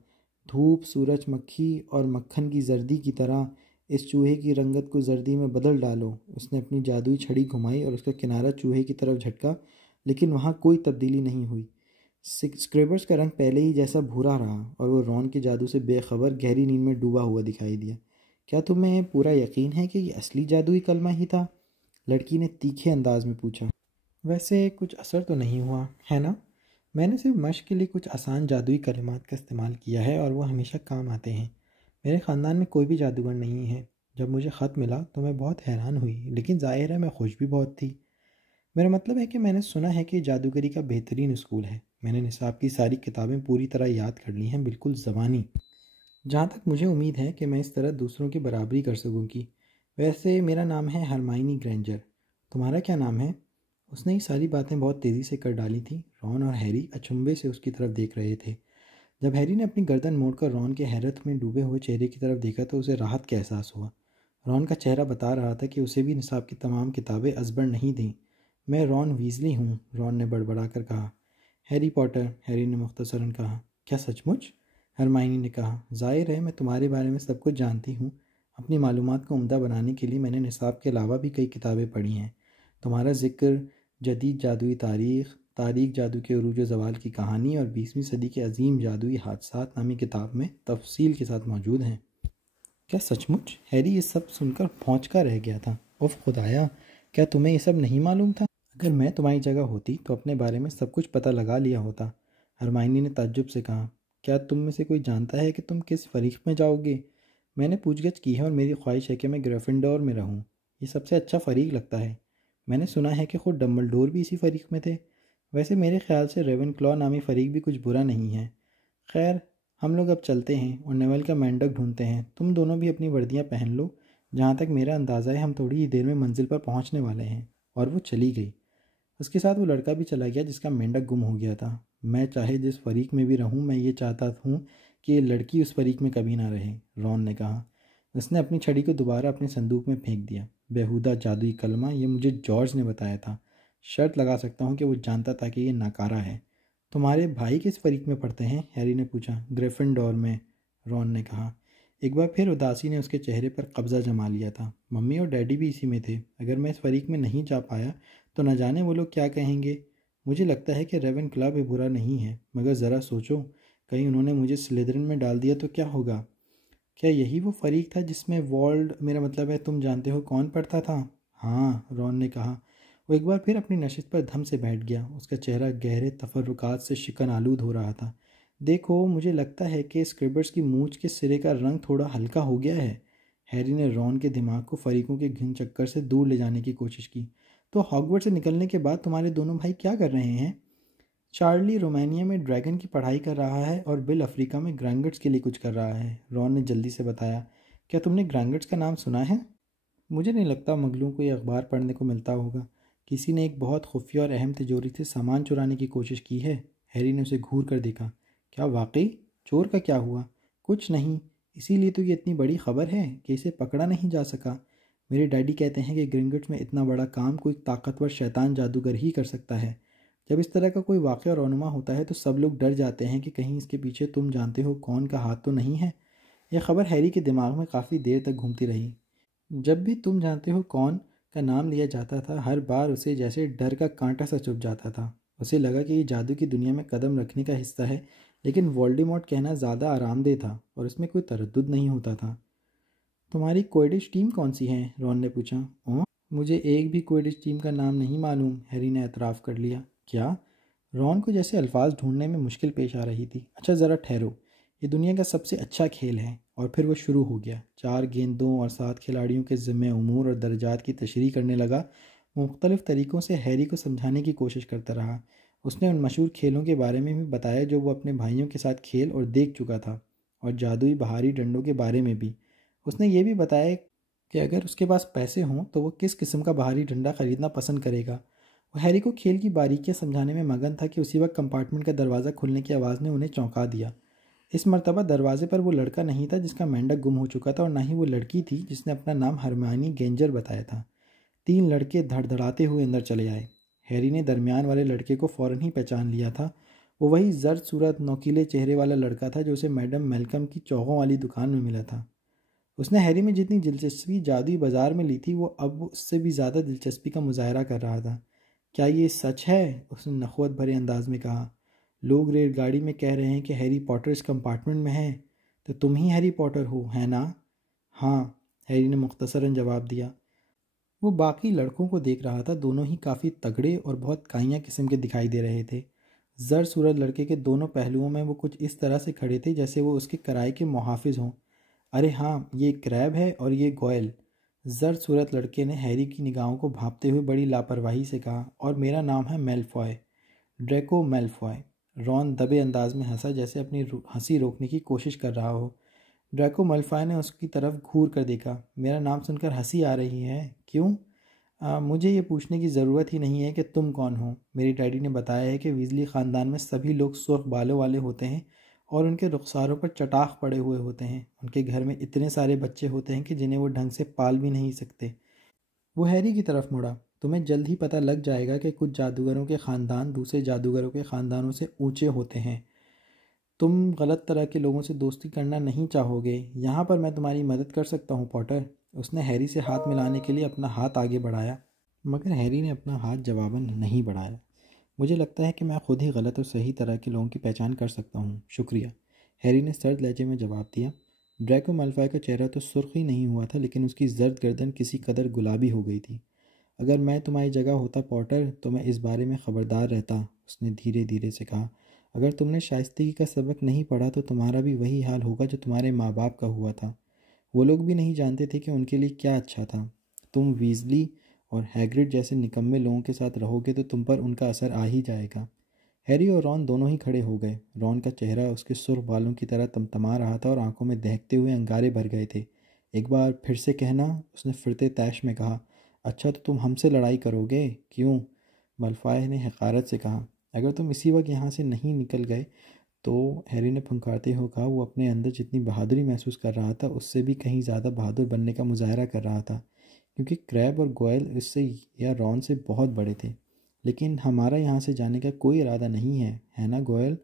धूप, सूरज, मक्खी और मक्खन की जर्दी की तरह इस चूहे की रंगत को जर्दी में बदल डालो। उसने अपनी जादुई छड़ी घुमाई और उसका किनारा चूहे की तरफ झटका, लेकिन वहाँ कोई तब्दीली नहीं हुई। स्क्रेबर्स का रंग पहले ही जैसा भूरा रहा और वो रॉन के जादू से बेखबर गहरी नींद में डूबा हुआ दिखाई दिया। क्या तुम्हें पूरा यकीन है कि ये असली जादुई कलमा ही था? लड़की ने तीखे अंदाज में पूछा। वैसे कुछ असर तो नहीं हुआ है ना? मैंने सिर्फ मश्क के लिए कुछ आसान जादुई कलिमात का इस्तेमाल किया है और वो हमेशा काम आते हैं। मेरे ख़ानदान में कोई भी जादूगर नहीं है। जब मुझे ख़त मिला तो मैं बहुत हैरान हुई, लेकिन ज़ाहिर है मैं खुश भी बहुत थी। मेरा मतलब है कि मैंने सुना है कि जादूगरी का बेहतरीन स्कूल है। मैंने निसाब की सारी किताबें पूरी तरह याद कर ली हैं, बिल्कुल ज़बानी। जहाँ तक मुझे उम्मीद है कि मैं इस तरह दूसरों की बराबरी कर सकूँगी। वैसे मेरा नाम है हरमाइनी ग्रेंजर। तुम्हारा क्या नाम है? उसने ये सारी बातें बहुत तेज़ी से कर डाली थी। रॉन और हैरी अचंभे से उसकी तरफ देख रहे थे। जब हैरी ने अपनी गर्दन मोड़कर रॉन के हैरत में डूबे हुए चेहरे की तरफ देखा तो उसे राहत का एहसास हुआ। रॉन का चेहरा बता रहा था कि उसे भी निसाब की तमाम किताबें अजबर नहीं थीं। मैं रॉन वीज़ली हूँ, रॉन ने बड़बड़ा कर कहा। हैरी पॉटर, हैरी ने मुख्तसरन कहा। क्या सचमुच? हरमाइनी ने कहा। ज़ाहिर है मैं तुम्हारे बारे में सब कुछ जानती हूँ। अपनी मालूमात को उम्दा बनाने के लिए मैंने निसाब के अलावा भी कई किताबें पढ़ी हैं। तुम्हारा जिक्र जदीद जादुई तारीख़, तारीख़ जादू के उरूज ज़वाल की कहानी और 20वीं सदी के अजीम जादुई हादसात नामी किताब में तफसील के साथ मौजूद हैं। क्या सचमुच? हैरी ये सब सुनकर भौंचका रह गया था। उफ खुदाया, क्या तुम्हें ये सब नहीं मालूम था? अगर मैं तुम्हारी जगह होती तो अपने बारे में सब कुछ पता लगा लिया होता, हरमाइनी ने ताज्जुब से कहा। क्या तुम में से कोई जानता है कि तुम किस फरीक में जाओगे? मैंने पूछगछ की है और मेरी ख्वाहिश है कि मैं ग्रिफिंडोर में रहूं। ये सबसे अच्छा फरीक लगता है। मैंने सुना है कि खुद डम्बलडोर भी इसी फरीक में थे। वैसे मेरे ख्याल से रेवेनक्लॉ नामी फरीक भी कुछ बुरा नहीं है। खैर, हम लोग अब चलते हैं और नेवल का मेंढक ढूंढते हैं। तुम दोनों भी अपनी वर्दियाँ पहन लो। जहाँ तक मेरा अंदाज़ा है हम थोड़ी ही देर में मंजिल पर पहुँचने वाले हैं। और वो चली गई। उसके साथ वो लड़का भी चला गया जिसका मेंढक गुम हो गया था। मैं चाहे जिस फरीक में भी रहूं, मैं ये चाहता हूँ कि ये लड़की उस फरीक में कभी ना रहे, रॉन ने कहा। उसने अपनी छड़ी को दोबारा अपने संदूक में फेंक दिया। बेहुदा जादुई कलमा, ये मुझे जॉर्ज ने बताया था। शर्त लगा सकता हूँ कि वो जानता था कि ये नाकारा है। तुम्हारे भाई किस फरीक में पढ़ते हैं? हैरी ने पूछा। ग्रिफिंडोर में, रॉन ने कहा। एक बार फिर उदासी ने उसके चेहरे पर कब्जा जमा लिया था। मम्मी और डैडी भी इसी में थे। अगर मैं इस फरीक में नहीं जा पाया तो न जाने वो लोग क्या कहेंगे। मुझे लगता है कि रेवन क्लब भी बुरा नहीं है, मगर ज़रा सोचो, कहीं उन्होंने मुझे स्लिदरिन में डाल दिया तो क्या होगा? क्या यही वो फरीक था जिसमें वर्ल्ड, मेरा मतलब है तुम जानते हो कौन, पढ़ता था? हाँ, रॉन ने कहा। वो एक बार फिर अपनी नशिश पर धम से बैठ गया। उसका चेहरा गहरे तफर्रुकात से शिकन आलूद हो रहा था। देखो, मुझे लगता है कि स्क्रिबर्स की मूंछ के सिरे का रंग थोड़ा हल्का हो गया है। हैरी ने रॉन के दिमाग को फरीकों के घिन चक्कर से दूर ले जाने की कोशिश की। तो हॉगवर्ट्स से निकलने के बाद तुम्हारे दोनों भाई क्या कर रहे हैं? चार्ली रोमानिया में ड्रैगन की पढ़ाई कर रहा है और बिल अफ्रीका में ग्रैंगट्स के लिए कुछ कर रहा है, रॉन ने जल्दी से बताया। क्या तुमने ग्रैंगट्स का नाम सुना है? मुझे नहीं लगता मुगलों को ये अखबार पढ़ने को मिलता होगा। किसी ने एक बहुत खुफिया और अहम तिजोरी से सामान चुराने की कोशिश की है। हैरी ने उसे घूर कर देखा। क्या वाकई? चोर का क्या हुआ? कुछ नहीं। इसीलिए तो ये इतनी बड़ी खबर है कि इसे पकड़ा नहीं जा सका। मेरे डैडी कहते हैं कि ग्रिंगट्स में इतना बड़ा काम कोई ताकतवर शैतान जादूगर ही कर सकता है। जब इस तरह का कोई वाक़या रौनुमा होता है तो सब लोग डर जाते हैं कि कहीं इसके पीछे तुम जानते हो कौन का हाथ तो नहीं है। यह खबर हैरी के दिमाग में काफ़ी देर तक घूमती रही। जब भी तुम जानते हो कौन का नाम लिया जाता था, हर बार उसे जैसे डर का कांटा सा चुभ जाता था। उसे लगा कि ये जादू की दुनिया में कदम रखने का हिस्सा है, लेकिन वोल्डेमॉर्ट कहना ज़्यादा आरामदेह था और इसमें कोई तरद्दुद नहीं होता था। तुम्हारी क्विडिच टीम कौन सी है? रॉन ने पूछा। ओह, मुझे एक भी क्विडिच टीम का नाम नहीं मालूम, हैरी ने एतराफ़ कर लिया। क्या? रॉन को जैसे अल्फाज ढूंढने में मुश्किल पेश आ रही थी। अच्छा, ज़रा ठहरो। ये दुनिया का सबसे अच्छा खेल है। और फिर वो शुरू हो गया। 4 गेंदों और 7 खिलाड़ियों के ज़िम्मे उमूर और दर्जात की तशरीह करने लगा। वो मुख्तलिफ़ तरीक़ों से हैरी को समझाने की कोशिश करता रहा। उसने उन मशहूर खेलों के बारे में भी बताया जो वो अपने भाइयों के साथ खेल और देख चुका था, और जादुई बहारी डंडों के बारे में भी। उसने ये भी बताया कि अगर उसके पास पैसे हों तो वो किस किस्म का बाहरी डंडा ख़रीदना पसंद करेगा। वो हैरी को खेल की बारीकियां समझाने में मगन था कि उसी वक्त कंपार्टमेंट का दरवाज़ा खुलने की आवाज़ ने उन्हें चौंका दिया। इस मरतबा दरवाजे पर वो लड़का नहीं था जिसका मेंढक गुम हो चुका था, और न ही वो लड़की थी जिसने अपना नाम हरमानी ग्रेंजर बताया था। 3 लड़के धड़धड़ाते हुए अंदर चले आए। हैरी ने दरमियान वाले लड़के को फ़ौरन ही पहचान लिया था। वो वही जर्द सूरत नौकीले चेहरे वाला लड़का था जो उसे मैडम मेलकम की चौकों वाली दुकान में मिला था। उसने हैरी में जितनी दिलचस्पी जादुई बाजार में ली थी, वो अब उससे भी ज़्यादा दिलचस्पी का मुजाहरा कर रहा था। क्या ये सच है? उसने नखवत भरे अंदाज में कहा। लोग रेलगाड़ी में कह रहे हैं कि हैरी पॉटर इस कंपार्टमेंट में है। तो तुम ही हैरी पॉटर हो, है ना? हाँ, हैरी ने मुख्तसरन जवाब दिया। वो बाकी लड़कों को देख रहा था। दोनों ही काफ़ी तगड़े और बहुत काइयाँ किस्म के दिखाई दे रहे थे। जर सूरत लड़के के दोनों पहलुओं में वो कुछ इस तरह से खड़े थे जैसे वो उसके किराए के मुहाफिज हों। अरे हाँ, ये क्रैब है और ये गोयल। जर सूरत लड़के ने हैरी की निगाहों को भांपते हुए बड़ी लापरवाही से कहा, और मेरा नाम है मेलफॉय, ड्रैको मेलफॉय। रॉन दबे अंदाज में हंसा, जैसे अपनी हंसी रोकने की कोशिश कर रहा हो। ड्रैको मेलफॉय ने उसकी तरफ घूर कर देखा। मेरा नाम सुनकर हंसी आ रही है? क्यों? मुझे ये पूछने की ज़रूरत ही नहीं है कि तुम कौन हो। मेरे डैडी ने बताया है कि वीज़ली ख़ानदान में सभी लोग सुर्ख बालों वाले होते हैं और उनके रुखसारों पर चटाख पड़े हुए होते हैं। उनके घर में इतने सारे बच्चे होते हैं कि जिन्हें वो ढंग से पाल भी नहीं सकते। वो हैरी की तरफ मुड़ा। तुम्हें जल्द ही पता लग जाएगा कि कुछ जादूगरों के ख़ानदान दूसरे जादूगरों के ख़ानदानों से ऊंचे होते हैं। तुम गलत तरह के लोगों से दोस्ती करना नहीं चाहोगे। यहाँ पर मैं तुम्हारी मदद कर सकता हूँ पॉटर। उसने हैरी से हाथ मिलाने के लिए अपना हाथ आगे बढ़ाया, मगर हैरी ने अपना हाथ जवाबन नहीं बढ़ाया। मुझे लगता है कि मैं खुद ही गलत और सही तरह के लोगों की पहचान कर सकता हूँ, शुक्रिया, हैरी ने सर्द लहजे में जवाब दिया। ड्रैको माल्फॉय का चेहरा तो सुर्ख ही नहीं हुआ था, लेकिन उसकी जर्द गर्दन किसी कदर गुलाबी हो गई थी। अगर मैं तुम्हारी जगह होता पॉटर तो मैं इस बारे में ख़बरदार रहता, उसने धीरे धीरे से कहा। अगर तुमने शाइस्तगी का सबक नहीं पढ़ा तो तुम्हारा भी वही हाल होगा जो तुम्हारे माँ बाप का हुआ था। वो लोग भी नहीं जानते थे कि उनके लिए क्या अच्छा था। तुम वीज़ली और हैग्रिड जैसे निकम्मे लोगों के साथ रहोगे तो तुम पर उनका असर आ ही जाएगा। हैरी और रॉन दोनों ही खड़े हो गए। रॉन का चेहरा उसके सुर्ख बालों की तरह तमतमा रहा था और आंखों में दहकते हुए अंगारे भर गए थे। एक बार फिर से कहना, उसने फिरते तैश में कहा। अच्छा, तो तुम हमसे लड़ाई करोगे? क्यों? मल्फाय ने हकारत से कहा। अगर तुम इसी वक्त यहाँ से नहीं निकल गए तो, हैरी ने फुंकारते हुए कहा। वो अपने अंदर जितनी बहादुरी महसूस कर रहा था उससे भी कहीं ज़्यादा बहादुर बनने का मुजाहरा कर रहा था, क्योंकि क्रैब और गोयल इससे या रॉन से बहुत बड़े थे। लेकिन हमारा यहाँ से जाने का कोई इरादा नहीं है ना गोयल?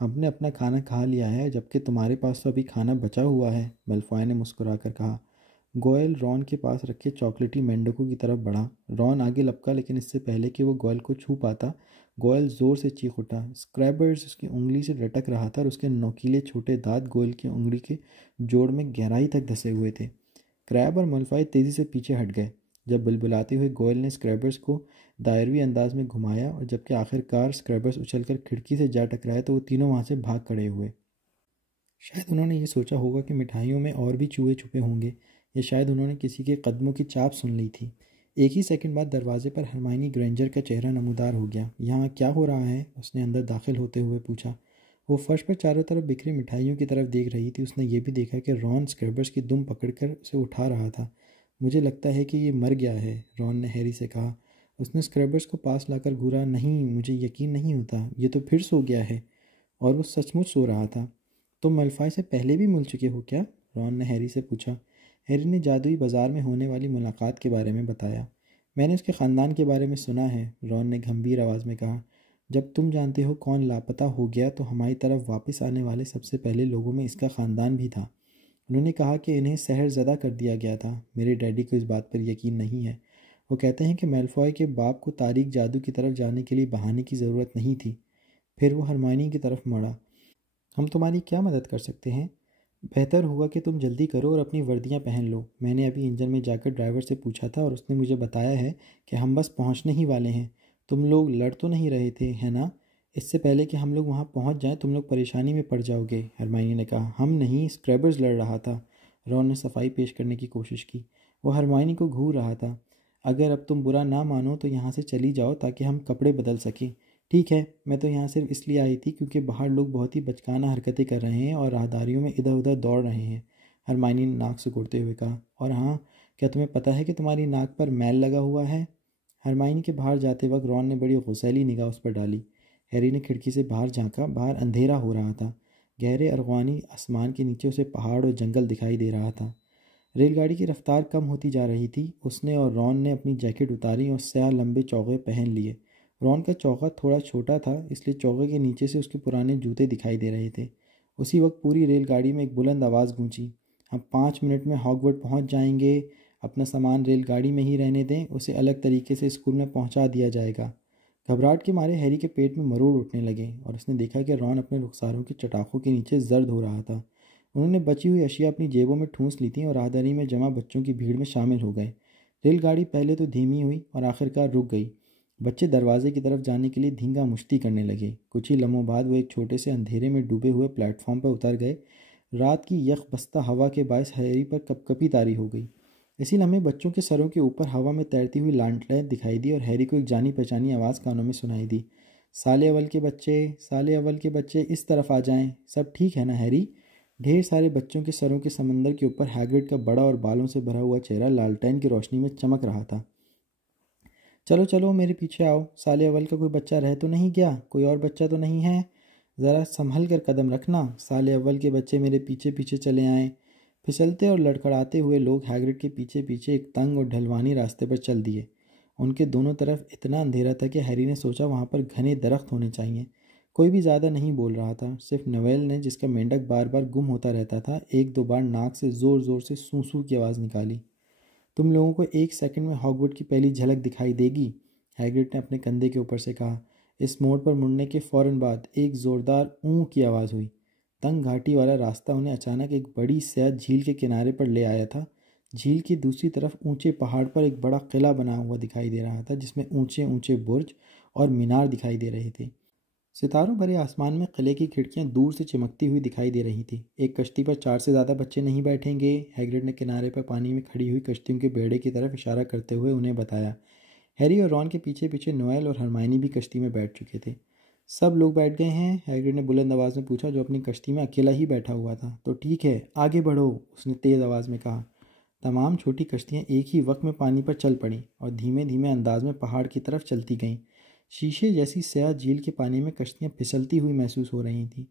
हमने अपना खाना खा लिया है, जबकि तुम्हारे पास तो अभी खाना बचा हुआ है, मेलफॉय ने मुस्कुराकर कहा। गोयल रॉन के पास रखे चॉकलेटी मेंढकों की तरफ बढ़ा। रॉन आगे लपका, लेकिन इससे पहले कि वो गोयल को छू पाता गोयल ज़ोर से चीख उठा। स्क्रैबर्स उसकी उंगली से लटक रहा था और उसके नोकीले छोटे दांत गोयल की उंगली के जोड़ में गहराई तक धंसे हुए थे। क्रैब और मलफाई तेज़ी से पीछे हट गए। जब बुलबुलाते हुए गोयल ने स्क्रैबर्स को दायरवी अंदाज में घुमाया और जबकि आखिरकार स्क्रैबर्स उछलकर खिड़की से जा टकराए तो वो तीनों वहाँ से भाग खड़े हुए। शायद उन्होंने ये सोचा होगा कि मिठाइयों में और भी चूहे छुपे होंगे, या शायद उन्होंने किसी के कदमों की चाप सुन ली थी। एक ही सेकंड बाद दरवाजे पर हरमाइनी ग्रेंजर का चेहरा नमूदार हो गया। यहाँ क्या हो रहा है? उसने अंदर दाखिल होते हुए पूछा। वो फर्श पर चारों तरफ बिखरी मिठाइयों की तरफ देख रही थी। उसने ये भी देखा कि रॉन स्क्रैबर्स की दुम पकड़कर उसे उठा रहा था। मुझे लगता है कि ये मर गया है, रॉन ने हैरी से कहा। उसने स्क्रैबर्स को पास लाकर घूरा। नहीं, मुझे यकीन नहीं होता, ये तो फिर सो गया है। और वो सचमुच सो रहा था। तुम मलफाई से पहले भी मिल चुके हो क्या? रॉन ने हैरी से पूछा। हैरी ने जादुई बाजार में होने वाली मुलाकात के बारे में बताया। मैंने उसके ख़ानदान के बारे में सुना है, रॉन ने गंभीर आवाज़ में कहा। जब तुम जानते हो कौन लापता हो गया तो हमारी तरफ वापस आने वाले सबसे पहले लोगों में इसका ख़ानदान भी था। उन्होंने कहा कि इन्हें सहरज़दा कर दिया गया था। मेरे डैडी को इस बात पर यकीन नहीं है। वो कहते हैं कि मेलफॉय के बाप को तारीख जादू की तरफ जाने के लिए बहाने की ज़रूरत नहीं थी। फिर वो हरमाइनी की तरफ मुड़ा। हम तुम्हारी क्या मदद कर सकते हैं? बेहतर होगा कि तुम जल्दी करो और अपनी वर्दियां पहन लो। मैंने अभी इंजन में जाकर ड्राइवर से पूछा था और उसने मुझे बताया है कि हम बस पहुंचने ही वाले हैं। तुम लोग लड़ तो नहीं रहे थे, है ना? इससे पहले कि हम लोग वहां पहुंच जाएं तुम लोग परेशानी में पड़ जाओगे, हरमाइनी ने कहा। हम नहीं, स्क्रैबर्स लड़ रहा था। रॉन ने सफाई पेश करने की कोशिश की। वो हरमाइनी को घूर रहा था। अगर अब तुम बुरा ना मानो तो यहाँ से चली जाओ ताकि हम कपड़े बदल सकें। ठीक है, मैं तो यहाँ सिर्फ इसलिए आई थी क्योंकि बाहर लोग बहुत ही बचकाना हरकतें कर रहे हैं और राहदारियों में इधर उधर दौड़ रहे हैं, हरमाइनी ने नाक सिकुड़ते हुए कहा। और हाँ, क्या तुम्हें पता है कि तुम्हारी नाक पर मैल लगा हुआ है? हरमाइनी के बाहर जाते वक्त रॉन ने बड़ी गुस्सैली निगाह उस पर डाली। हैरी ने खिड़की से बाहर झांका। बाहर अंधेरा हो रहा था। गहरे अरगवानी आसमान के नीचे उसे पहाड़ और जंगल दिखाई दे रहा था। रेलगाड़ी की रफ्तार कम होती जा रही थी। उसने और रॉन ने अपनी जैकेट उतारी और स्याह लंबे चौगे पहन लिए। रॉन का चौका थोड़ा छोटा था, इसलिए चौके के नीचे से उसके पुराने जूते दिखाई दे रहे थे। उसी वक्त पूरी रेलगाड़ी में एक बुलंद आवाज़ गूंजी। हम 5 मिनट में हॉगवर्ड पहुंच जाएंगे। अपना सामान रेलगाड़ी में ही रहने दें, उसे अलग तरीके से स्कूल में पहुंचा दिया जाएगा। घबराहट के मारे हैरी के पेट में मरोड़ उठने लगे और उसने देखा कि रॉन अपने रुखसारों की चटाखों के नीचे जर्द हो रहा था। उन्होंने बची हुई अशिया अपनी जेबों में ठूंस ली थी और राहदारी में जमा बच्चों की भीड़ में शामिल हो गए। रेलगाड़ी पहले तो धीमी हुई और आखिरकार रुक गई। बच्चे दरवाजे की तरफ जाने के लिए धींगा मुश्ती करने लगे। कुछ ही लम्हों बाद वो एक छोटे से अंधेरे में डूबे हुए प्लेटफॉर्म पर उतर गए। रात की यख बस्ता हवा के बायस हैरी पर कपकपी तारी हो गई। इसी लम्हे बच्चों के सरों के ऊपर हवा में तैरती हुई लांटलें दिखाई दी और हैरी को एक जानी पहचानी आवाज़ कानों में सुनाई दी। साले अव्वल के बच्चे, साले अव्वल के बच्चे, इस तरफ आ जाएं। सब ठीक है ना हैरी? ढेर सारे बच्चों के सरों के समंदर के ऊपर हैग्रिड का बड़ा और बालों से भरा हुआ चेहरा लालटेन की रोशनी में चमक रहा था। चलो चलो, मेरे पीछे आओ। साले अव्वल का कोई बच्चा रह तो नहीं गया? कोई और बच्चा तो नहीं है? ज़रा संभल कर कदम रखना। साले अव्वल के बच्चे मेरे पीछे पीछे चले आए। फिसलते और लड़खड़ाते हुए लोग हैग्रिड के पीछे पीछे एक तंग और ढलवानी रास्ते पर चल दिए। उनके दोनों तरफ इतना अंधेरा था कि हैरी ने सोचा वहाँ पर घने दरख्त होने चाहिए। कोई भी ज़्यादा नहीं बोल रहा था। सिर्फ नवेल ने, जिसका मेंढक बार बार गुम होता रहता था, एक दो बार नाक से ज़ोर ज़ोर से सूं सूं की आवाज़ निकाली। तुम लोगों को 1 सेकंड में हॉगवर्ड की पहली झलक दिखाई देगी, हैग्रिड ने अपने कंधे के ऊपर से कहा। इस मोड़ पर मुड़ने के फौरन बाद एक ज़ोरदार ऊँ की आवाज़ हुई। तंग घाटी वाला रास्ता उन्हें अचानक एक बड़ी स्याह झील के किनारे पर ले आया था। झील की दूसरी तरफ ऊंचे पहाड़ पर एक बड़ा किला बना हुआ दिखाई दे रहा था, जिसमें ऊंचे ऊंचे बुर्ज और मीनार दिखाई दे रहे थे। सितारों भरे आसमान में किले की खिड़कियां दूर से चमकती हुई दिखाई दे रही थी। एक कश्ती पर 4 से ज़्यादा बच्चे नहीं बैठेंगे, हैग्रिड ने किनारे पर पानी में खड़ी हुई कश्तियों के बेड़े की तरफ इशारा करते हुए उन्हें बताया। हैरी और रॉन के पीछे पीछे नोएल और हरमाइनी भी कश्ती में बैठ चुके थे। सब लोग बैठ गए हैं? हैग्रिड ने बुलंद आवाज़ में पूछा, जो अपनी कश्ती में अकेला ही बैठा हुआ था। तो ठीक है, आगे बढ़ो, उसने तेज़ आवाज़ में कहा। तमाम छोटी कश्तियाँ एक ही वक्त में पानी पर चल पड़ीं और धीमे धीमे अंदाज में पहाड़ की तरफ चलती गईं। शीशे जैसी स्याह झील के पानी में कश्तियाँ फिसलती हुई महसूस हो रही थीं।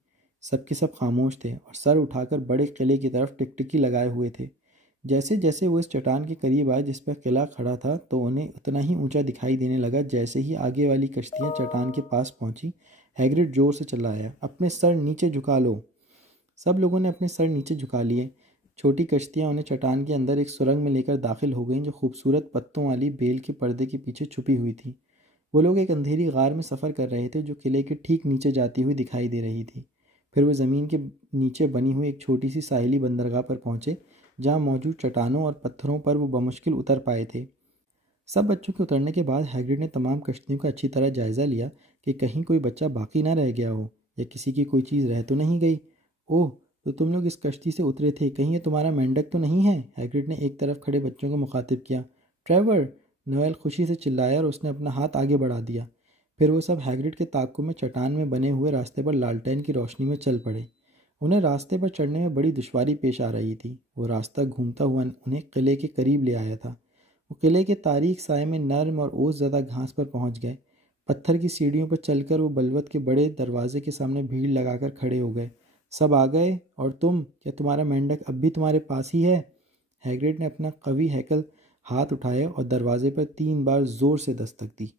सबके सब खामोश थे और सर उठाकर बड़े किले की तरफ टिकटिकी लगाए हुए थे। जैसे जैसे वो इस चट्टान के करीब आए जिस पर किला खड़ा था, तो उन्हें उतना ही ऊंचा दिखाई देने लगा। जैसे ही आगे वाली कश्तियाँ चट्टान के पास पहुंची, हैग्रिड जोर से चिल्लाया, अपने सर नीचे झुका लो। सब लोगों ने अपने सर नीचे झुका लिए। छोटी कश्तियाँ उन्हें चट्टान के अंदर एक सुरंग में लेकर दाखिल हो गईं, जो खूबसूरत पत्तों वाली बेल के पर्दे के पीछे छुपी हुई थी। वो लोग एक अंधेरी गार में सफ़र कर रहे थे जो किले के ठीक नीचे जाती हुई दिखाई दे रही थी। फिर वो ज़मीन के नीचे बनी हुई एक छोटी सी साहिली बंदरगाह पर पहुँचे, जहाँ मौजूद चट्टानों और पत्थरों पर वो बमुश्किल उतर पाए थे। सब बच्चों के उतरने के बाद हैग्रिड ने तमाम कश्तियों का अच्छी तरह जायज़ा लिया कि कहीं कोई बच्चा बाकी ना रह गया हो या किसी की कोई चीज़ रह तो नहीं गई। ओह, तो तुम लोग इस कश्ती से उतरे थे, कहीं ये तुम्हारा मेंढक तो नहीं है? हैग्रिड ने एक तरफ खड़े बच्चों को मुखातिब किया। ट्रेवर, नोएल खुशी से चिल्लाया और उसने अपना हाथ आगे बढ़ा दिया। फिर वो सब हैग्रिड के ताक़ुब में चट्टान में बने हुए रास्ते पर लालटेन की रोशनी में चल पड़े। उन्हें रास्ते पर चढ़ने में बड़ी दुश्वारी पेश आ रही थी। वो रास्ता घूमता हुआ उन्हें किले के करीब ले आया था। वो किले के तारीक साए में नर्म और ओस ज़्यादा घास पर पहुंच गए। पत्थर की सीढ़ियों पर चलकर वो बलवत के बड़े दरवाजे के सामने भीड़ लगाकर खड़े हो गए। सब आ गए? और तुम, क्या तुम्हारा मेंढक अब भी तुम्हारे पास ही है? हैग्रिड ने अपना कवी हैकल हाथ उठाया और दरवाजे पर 3 बार ज़ोर से दस्तक दी।